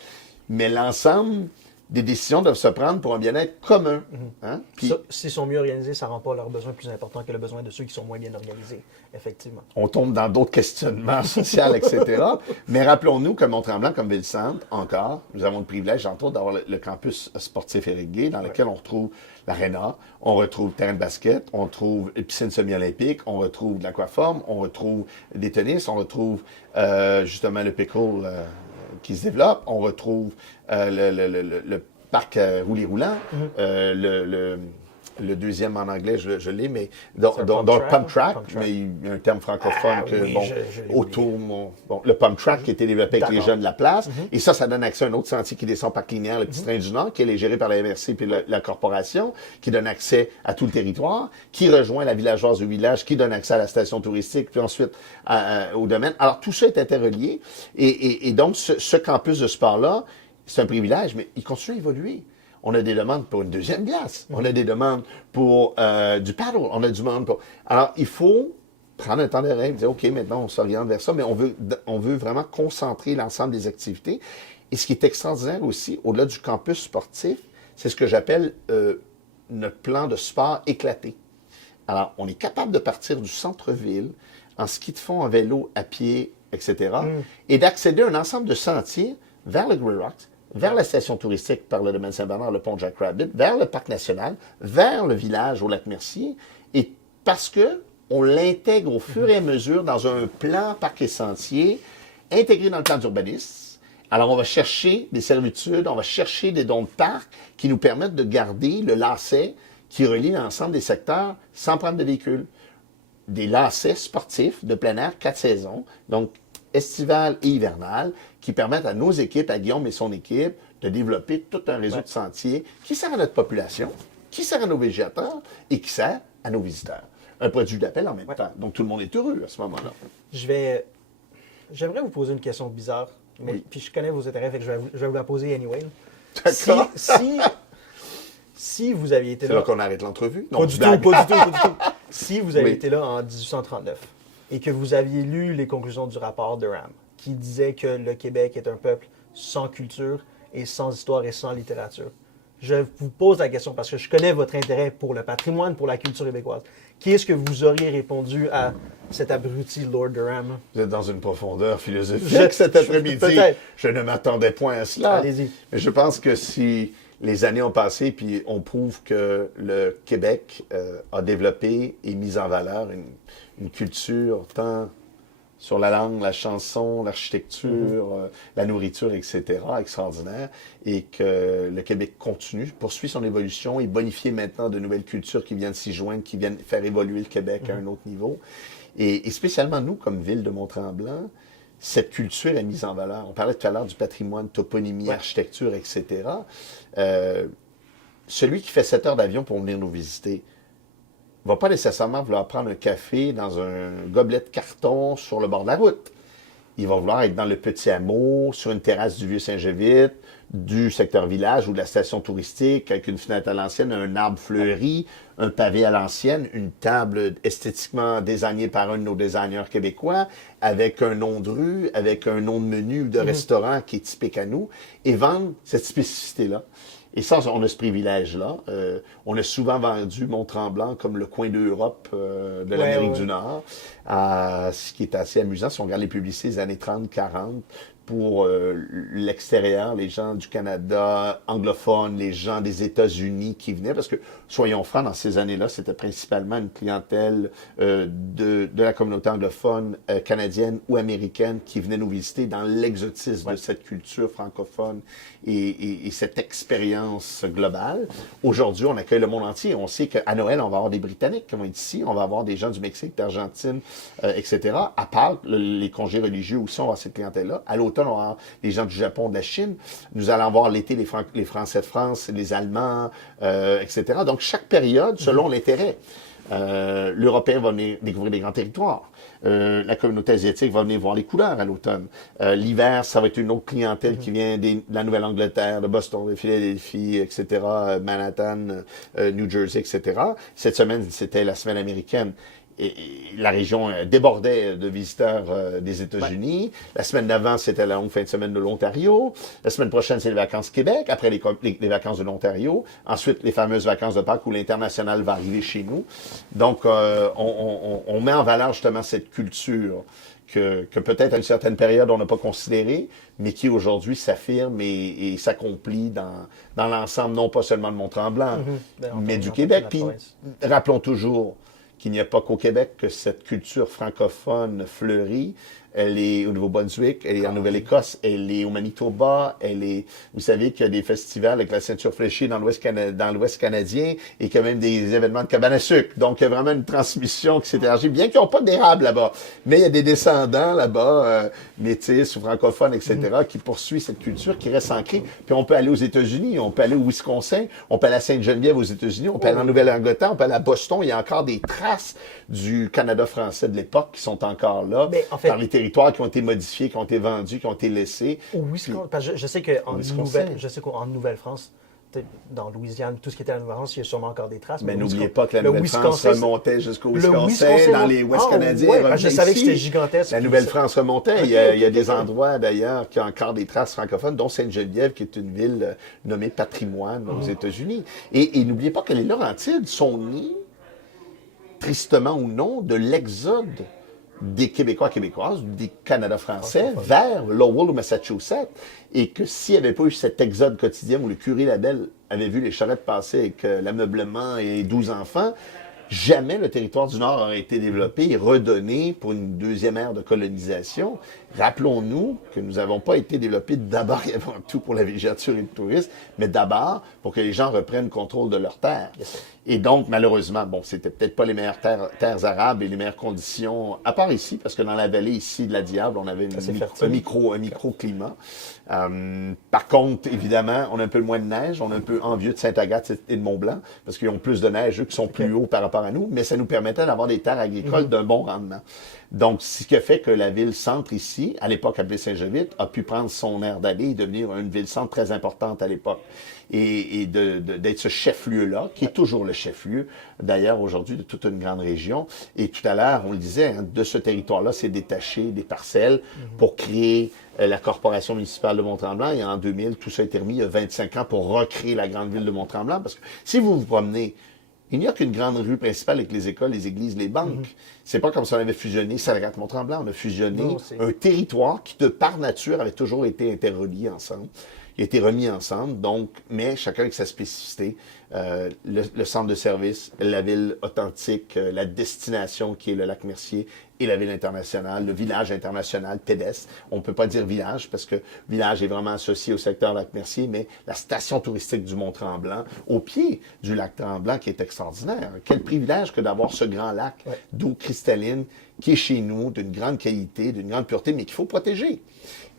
Mais l'ensemble des décisions doivent se prendre pour un bien-être commun. Hein? Puis, s'ils sont mieux organisés, ça ne rend pas leurs besoins plus importants que le besoin de ceux qui sont moins bien organisés, effectivement. On tombe dans d'autres questionnements sociaux, etc. Mais rappelons-nous que Mont-Tremblant, comme ville-centre, encore, nous avons le privilège, entre autres, d'avoir le campus sportif Éric Gay, dans lequel on retrouve l'aréna, on retrouve le terrain de basket, on retrouve une piscine semi-olympique, on retrouve de l'aquaforme, on retrouve des tennis, on retrouve justement le pickle qui se développe, on retrouve le parc roulis roulant, le deuxième en anglais, je l'ai, mais dans pump track, mais il y a un terme francophone le pump track qui a été développé avec les jeunes de la place, et ça donne accès à un autre sentier qui descend par Clinière, le petit train du Nord, qui est géré par la MRC puis la corporation, qui donne accès à tout le territoire, qui rejoint la villageoise du village, qui donne accès à la station touristique, puis ensuite au domaine. Alors tout ça est interrelié, et donc ce campus de sport-là, c'est un privilège, mais il continue à évoluer. On a des demandes pour une deuxième glace. On a des demandes pour du paddle. On a du demande pour... Alors, il faut prendre un temps de rêve, dire, OK, maintenant, on s'oriente vers ça, mais on veut vraiment concentrer l'ensemble des activités. Et ce qui est extraordinaire aussi, au-delà du campus sportif, c'est ce que j'appelle notre plan de sport éclaté. Alors, on est capable de partir du centre-ville en ski de fond, en vélo, à pied, etc., et d'accéder à un ensemble de sentiers vers le Grey Rocks, vers la station touristique par le domaine Saint-Bernard, le pont Jack Rabbit, vers le parc national, vers le village au lac Mercier, et parce que on l'intègre au fur et à mesure dans un plan parc et sentier intégré dans le plan d'urbanisme. Alors, on va chercher des servitudes, on va chercher des dons de parc qui nous permettent de garder le lacet qui relie l'ensemble des secteurs sans prendre de véhicule. Des lacets sportifs de plein air, 4 saisons, donc estival et hivernal, qui permettent à nos équipes, à Guillaume et son équipe, de développer tout un réseau de sentiers qui sert à notre population, qui sert à nos végétateurs et qui sert à nos visiteurs. Un produit d'appel en même temps. Donc, tout le monde est heureux à ce moment-là. J'aimerais vous poser une question bizarre, mais puis je connais vos intérêts, fait que je vais vous la poser anyway. D'accord. Si vous aviez été là... C'est là qu'on arrête l'entrevue? Pas du tout. Si vous aviez été là en 1839 et que vous aviez lu les conclusions du rapport de Durham, qui disait que le Québec est un peuple sans culture et sans histoire et sans littérature. Je vous pose la question parce que je connais votre intérêt pour le patrimoine, pour la culture québécoise. Qu'est-ce que vous auriez répondu à cet abruti Lord Durham? Vous êtes dans une profondeur philosophique cet après-midi. Peut-être. Je ne m'attendais point à cela. Allez-y. Mais je pense que si les années ont passé, puis on prouve que le Québec a développé et mis en valeur une culture tant sur la langue, la chanson, l'architecture, la nourriture, etc., extraordinaire, et que le Québec continue, poursuit son évolution et bonifie maintenant de nouvelles cultures qui viennent s'y joindre, qui viennent faire évoluer le Québec à un autre niveau. Et spécialement nous, comme ville de Mont-Tremblant, cette culture est mise en valeur. On parlait tout à l'heure du patrimoine, toponymie, architecture, etc. Celui qui fait 7 heures d'avion pour venir nous visiter va pas nécessairement vouloir prendre un café dans un gobelet de carton sur le bord de la route. Il va vouloir être dans le petit hameau, sur une terrasse du Vieux-Saint-Jovite, du secteur village ou de la station touristique, avec une fenêtre à l'ancienne, un arbre fleuri, un pavé à l'ancienne, une table esthétiquement désignée par un de nos designers québécois, avec un nom de rue, avec un nom de menu ou de restaurant qui est typique à nous, et vendre cette spécificité-là. Et ça, on a ce privilège-là. On a souvent vendu Mont-Tremblant comme le coin d'Europe de l'Amérique du Nord, ce qui est assez amusant. Si on regarde les publicités des années 30, 40, pour l'extérieur, les gens du Canada anglophones, les gens des États-Unis qui venaient, parce que, soyons francs, dans ces années-là, c'était principalement une clientèle de la communauté anglophone, canadienne ou américaine qui venait nous visiter dans l'exotisme de cette culture francophone et cette expérience globale. Aujourd'hui, on accueille le monde entier. On sait qu'à Noël, on va avoir des Britanniques qui vont être ici, on va avoir des gens du Mexique, d'Argentine, etc. À part les congés religieux aussi, on va avoir cette clientèle-là. À l'automne, on va avoir les gens du Japon, de la Chine. Nous allons avoir l'été les Français de France, les Allemands, etc. Donc, chaque période, selon l'intérêt. L'Européen va venir découvrir des grands territoires. La communauté asiatique va venir voir les couleurs à l'automne. L'hiver, ça va être une autre clientèle qui vient de la Nouvelle-Angleterre, de Boston, de Philadelphie, etc., Manhattan, New Jersey, etc. Cette semaine, c'était la semaine américaine. Et la région débordait de visiteurs des États-Unis. La semaine d'avant, c'était la longue fin de semaine de l'Ontario. La semaine prochaine, c'est les vacances Québec, après les vacances de l'Ontario. Ensuite, les fameuses vacances de Pâques où l'international va arriver chez nous. Donc, on met en valeur justement cette culture que peut-être à une certaine période, on n'a pas considérée, mais qui aujourd'hui s'affirme et s'accomplit dans l'ensemble, non pas seulement de Mont-Tremblant, mais du Québec. Puis, rappelons toujours qu'il n'y a pas qu'au Québec que cette culture francophone fleurit. Elle est au Nouveau-Brunswick, elle est en Nouvelle-Écosse, elle est au Manitoba, vous savez qu'il y a des festivals avec la ceinture fléchée dans l'Ouest canadien et qu'il y a même des événements de cabane à sucre. Donc, il y a vraiment une transmission qui s'est élargie, bien qu'ils n'ont pas d'érable là-bas. Mais il y a des descendants là-bas, métis ou francophones, etc., qui poursuivent cette culture, qui reste ancrée. Puis on peut aller aux États-Unis, on peut aller au Wisconsin, on peut aller à Sainte-Geneviève aux États-Unis, on peut aller en Nouvelle-Angleterre, on peut aller à Boston. Il y a encore des traces du Canada français de l'époque qui sont encore là, en fait, par les territoires qui ont été modifiés, qui ont été vendus, qui ont été laissés. Parce que je sais qu'en Nouvelle-France, dans Louisiane, tout ce qui était à la Nouvelle-France, il y a sûrement encore des traces. Mais n'oubliez pas que la Nouvelle-France remontait jusqu'au Wisconsin, dans les Ouest canadiens. Je savais que c'était gigantesque. La Nouvelle-France remontait. Il y a des endroits, d'ailleurs, qui ont encore des traces francophones, dont Sainte-Geneviève, qui est une ville nommée patrimoine aux États-Unis. Et n'oubliez pas que les Laurentides sont nés, tristement ou non, de l'exode des Québécois, Québécoises, des Canada français vers Lowell ou Massachusetts, et que s'il n'y avait pas eu cet exode quotidien où le curé Labelle avait vu les charrettes passer avec l'ameublement et 12 enfants, jamais le territoire du Nord aurait été développé et redonné pour une deuxième ère de colonisation. Rappelons-nous que nous n'avons pas été développés d'abord et avant tout pour la villégiature et le tourisme, mais d'abord pour que les gens reprennent contrôle de leurs terres. Et donc, malheureusement, bon, c'était peut-être pas les meilleures terres arables et les meilleures conditions, à part ici, parce que dans la vallée ici de la Diable, on avait un micro-climat. Par contre, évidemment, on a un peu moins de neige, on est un peu envieux de Sainte-Agathe et de Mont-Blanc, parce qu'ils ont plus de neige, eux qui sont plus hauts par rapport territoire à nous, mais ça nous permettait d'avoir des terres agricoles d'un bon rendement. Donc, ce qui a fait que la ville-centre ici, à l'époque appelée Saint-Jovite, a pu prendre son air d'aller et devenir une ville-centre très importante à l'époque. Et d'être ce chef-lieu-là, qui est toujours le chef-lieu, d'ailleurs, aujourd'hui, de toute une grande région. Et tout à l'heure, on le disait, hein, de ce territoire-là, c'est détaché des parcelles pour créer la Corporation municipale de Mont-Tremblant. Et en 2000, tout ça a été remis il y a 25 ans pour recréer la grande ville de Mont-Tremblant. Parce que si vous vous promenez, il n'y a qu'une grande rue principale avec les écoles, les églises, les banques. C'est pas comme si on avait fusionné Sallegat-Mont-Tremblant. On a fusionné un territoire qui, de par nature, avait toujours été interrelié ensemble. Il a été remis ensemble, donc, mais chacun avec sa spécificité. Le centre de service, la ville authentique, la destination qui est le lac Mercier et la ville internationale, le village international pédestre. On ne peut pas dire village parce que village est vraiment associé au secteur lac Mercier, mais la station touristique du Mont-Tremblant, au pied du lac Tremblant, qui est extraordinaire. Quel privilège que d'avoir ce grand lac d'eau cristalline qui est chez nous, d'une grande qualité, d'une grande pureté, mais qu'il faut protéger.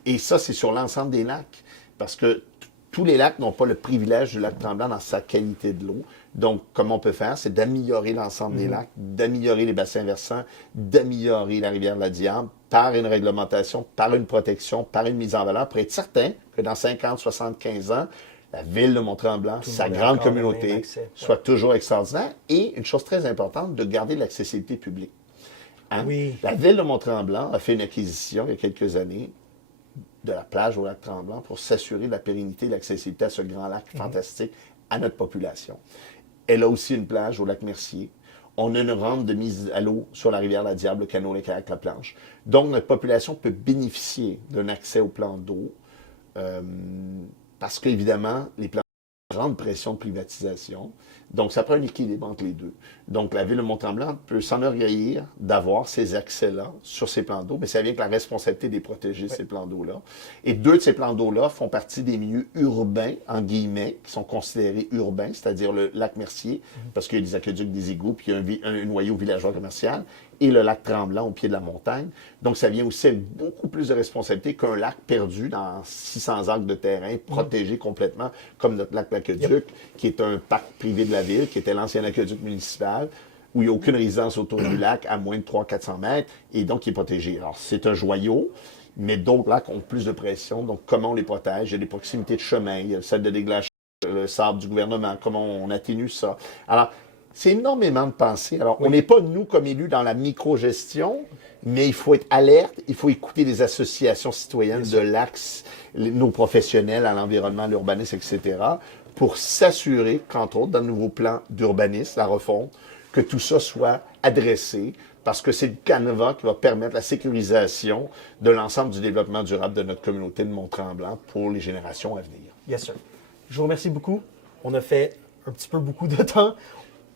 Et ça, c'est sur l'ensemble des lacs. Parce que tous les lacs n'ont pas le privilège du lac Tremblant dans sa qualité de l'eau. Donc, comment on peut faire, c'est d'améliorer l'ensemble des lacs, d'améliorer les bassins versants, d'améliorer la rivière de la Diable par une réglementation, par une protection, par une mise en valeur, pour être certain que dans 50, 75 ans, la ville de Mont-Tremblant, sa grande communauté, soit toujours extraordinaire. Et une chose très importante, de garder l'accessibilité publique. Hein? Oui. La ville de Mont-Tremblant a fait une acquisition il y a quelques années de la plage au lac Tremblant pour s'assurer de la pérennité et de l'accessibilité à ce grand lac fantastique à notre population. Elle a aussi une plage au lac Mercier. On a une rampe de mise à l'eau sur la rivière La Diable, le canot, les kayak, la planche. Donc, notre population peut bénéficier d'un accès au plan d'eau parce qu'évidemment, les plans grande pression de privatisation. Donc, ça prend un équilibre entre les deux. Donc, la ville de Mont-Tremblant peut s'enorgueillir d'avoir ces accès-là sur ces plans d'eau, mais ça vient avec la responsabilité de protéger ces plans d'eau-là. Et deux de ces plans d'eau-là font partie des milieux urbains, en guillemets, qui sont considérés urbains, c'est-à-dire le lac Mercier, parce qu'il y a des aqueducs, des égouts, puis il y a un noyau villageois commercial, et le lac Tremblant au pied de la montagne. Donc, ça vient aussi avec beaucoup plus de responsabilité qu'un lac perdu dans 600 acres de terrain, protégé complètement, comme notre lac l'Aqueduc, qui est un parc privé de la ville, qui était l'ancien aqueduc municipal, où il n'y a aucune résidence autour du lac à moins de 300-400 mètres, et donc il est protégé. Alors, c'est un joyau, mais d'autres lacs ont plus de pression. Donc, comment on les protège? Il y a des proximités de chemin, il y a celle de déglacement, le sable du gouvernement, comment on atténue ça. Alors, c'est énormément de pensées. Alors, on n'est pas, nous, comme élus, dans la micro-gestion, mais il faut être alerte, il faut écouter les associations citoyennes de l'Axe, nos professionnels à l'environnement, l'urbanisme, etc., pour s'assurer qu'entre autres, dans le nouveau plan d'urbanisme, la refonte, que tout ça soit adressé, parce que c'est le canevas qui va permettre la sécurisation de l'ensemble du développement durable de notre communauté de Mont-Tremblant pour les générations à venir. Yes, sir. Je vous remercie beaucoup. On a fait un petit peu beaucoup de temps.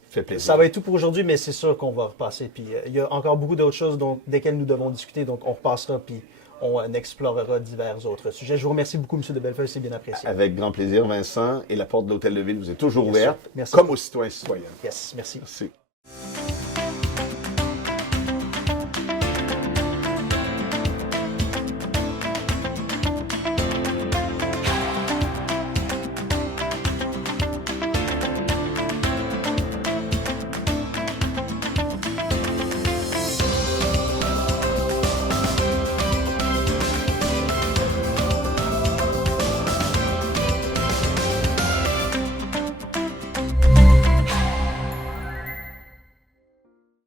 Fait plaisir. Ça va être tout pour aujourd'hui, mais c'est sûr qu'on va repasser. Puis il y a encore beaucoup d'autres choses desquelles nous devons discuter, donc on repassera puis on explorera divers autres sujets. Je vous remercie beaucoup, M. de Bellefeuille, c'est bien apprécié. Avec grand plaisir, Vincent. Et la porte de l'Hôtel de Ville vous est toujours ouverte, Merci. comme aux citoyens et citoyennes. Yes, merci. Merci.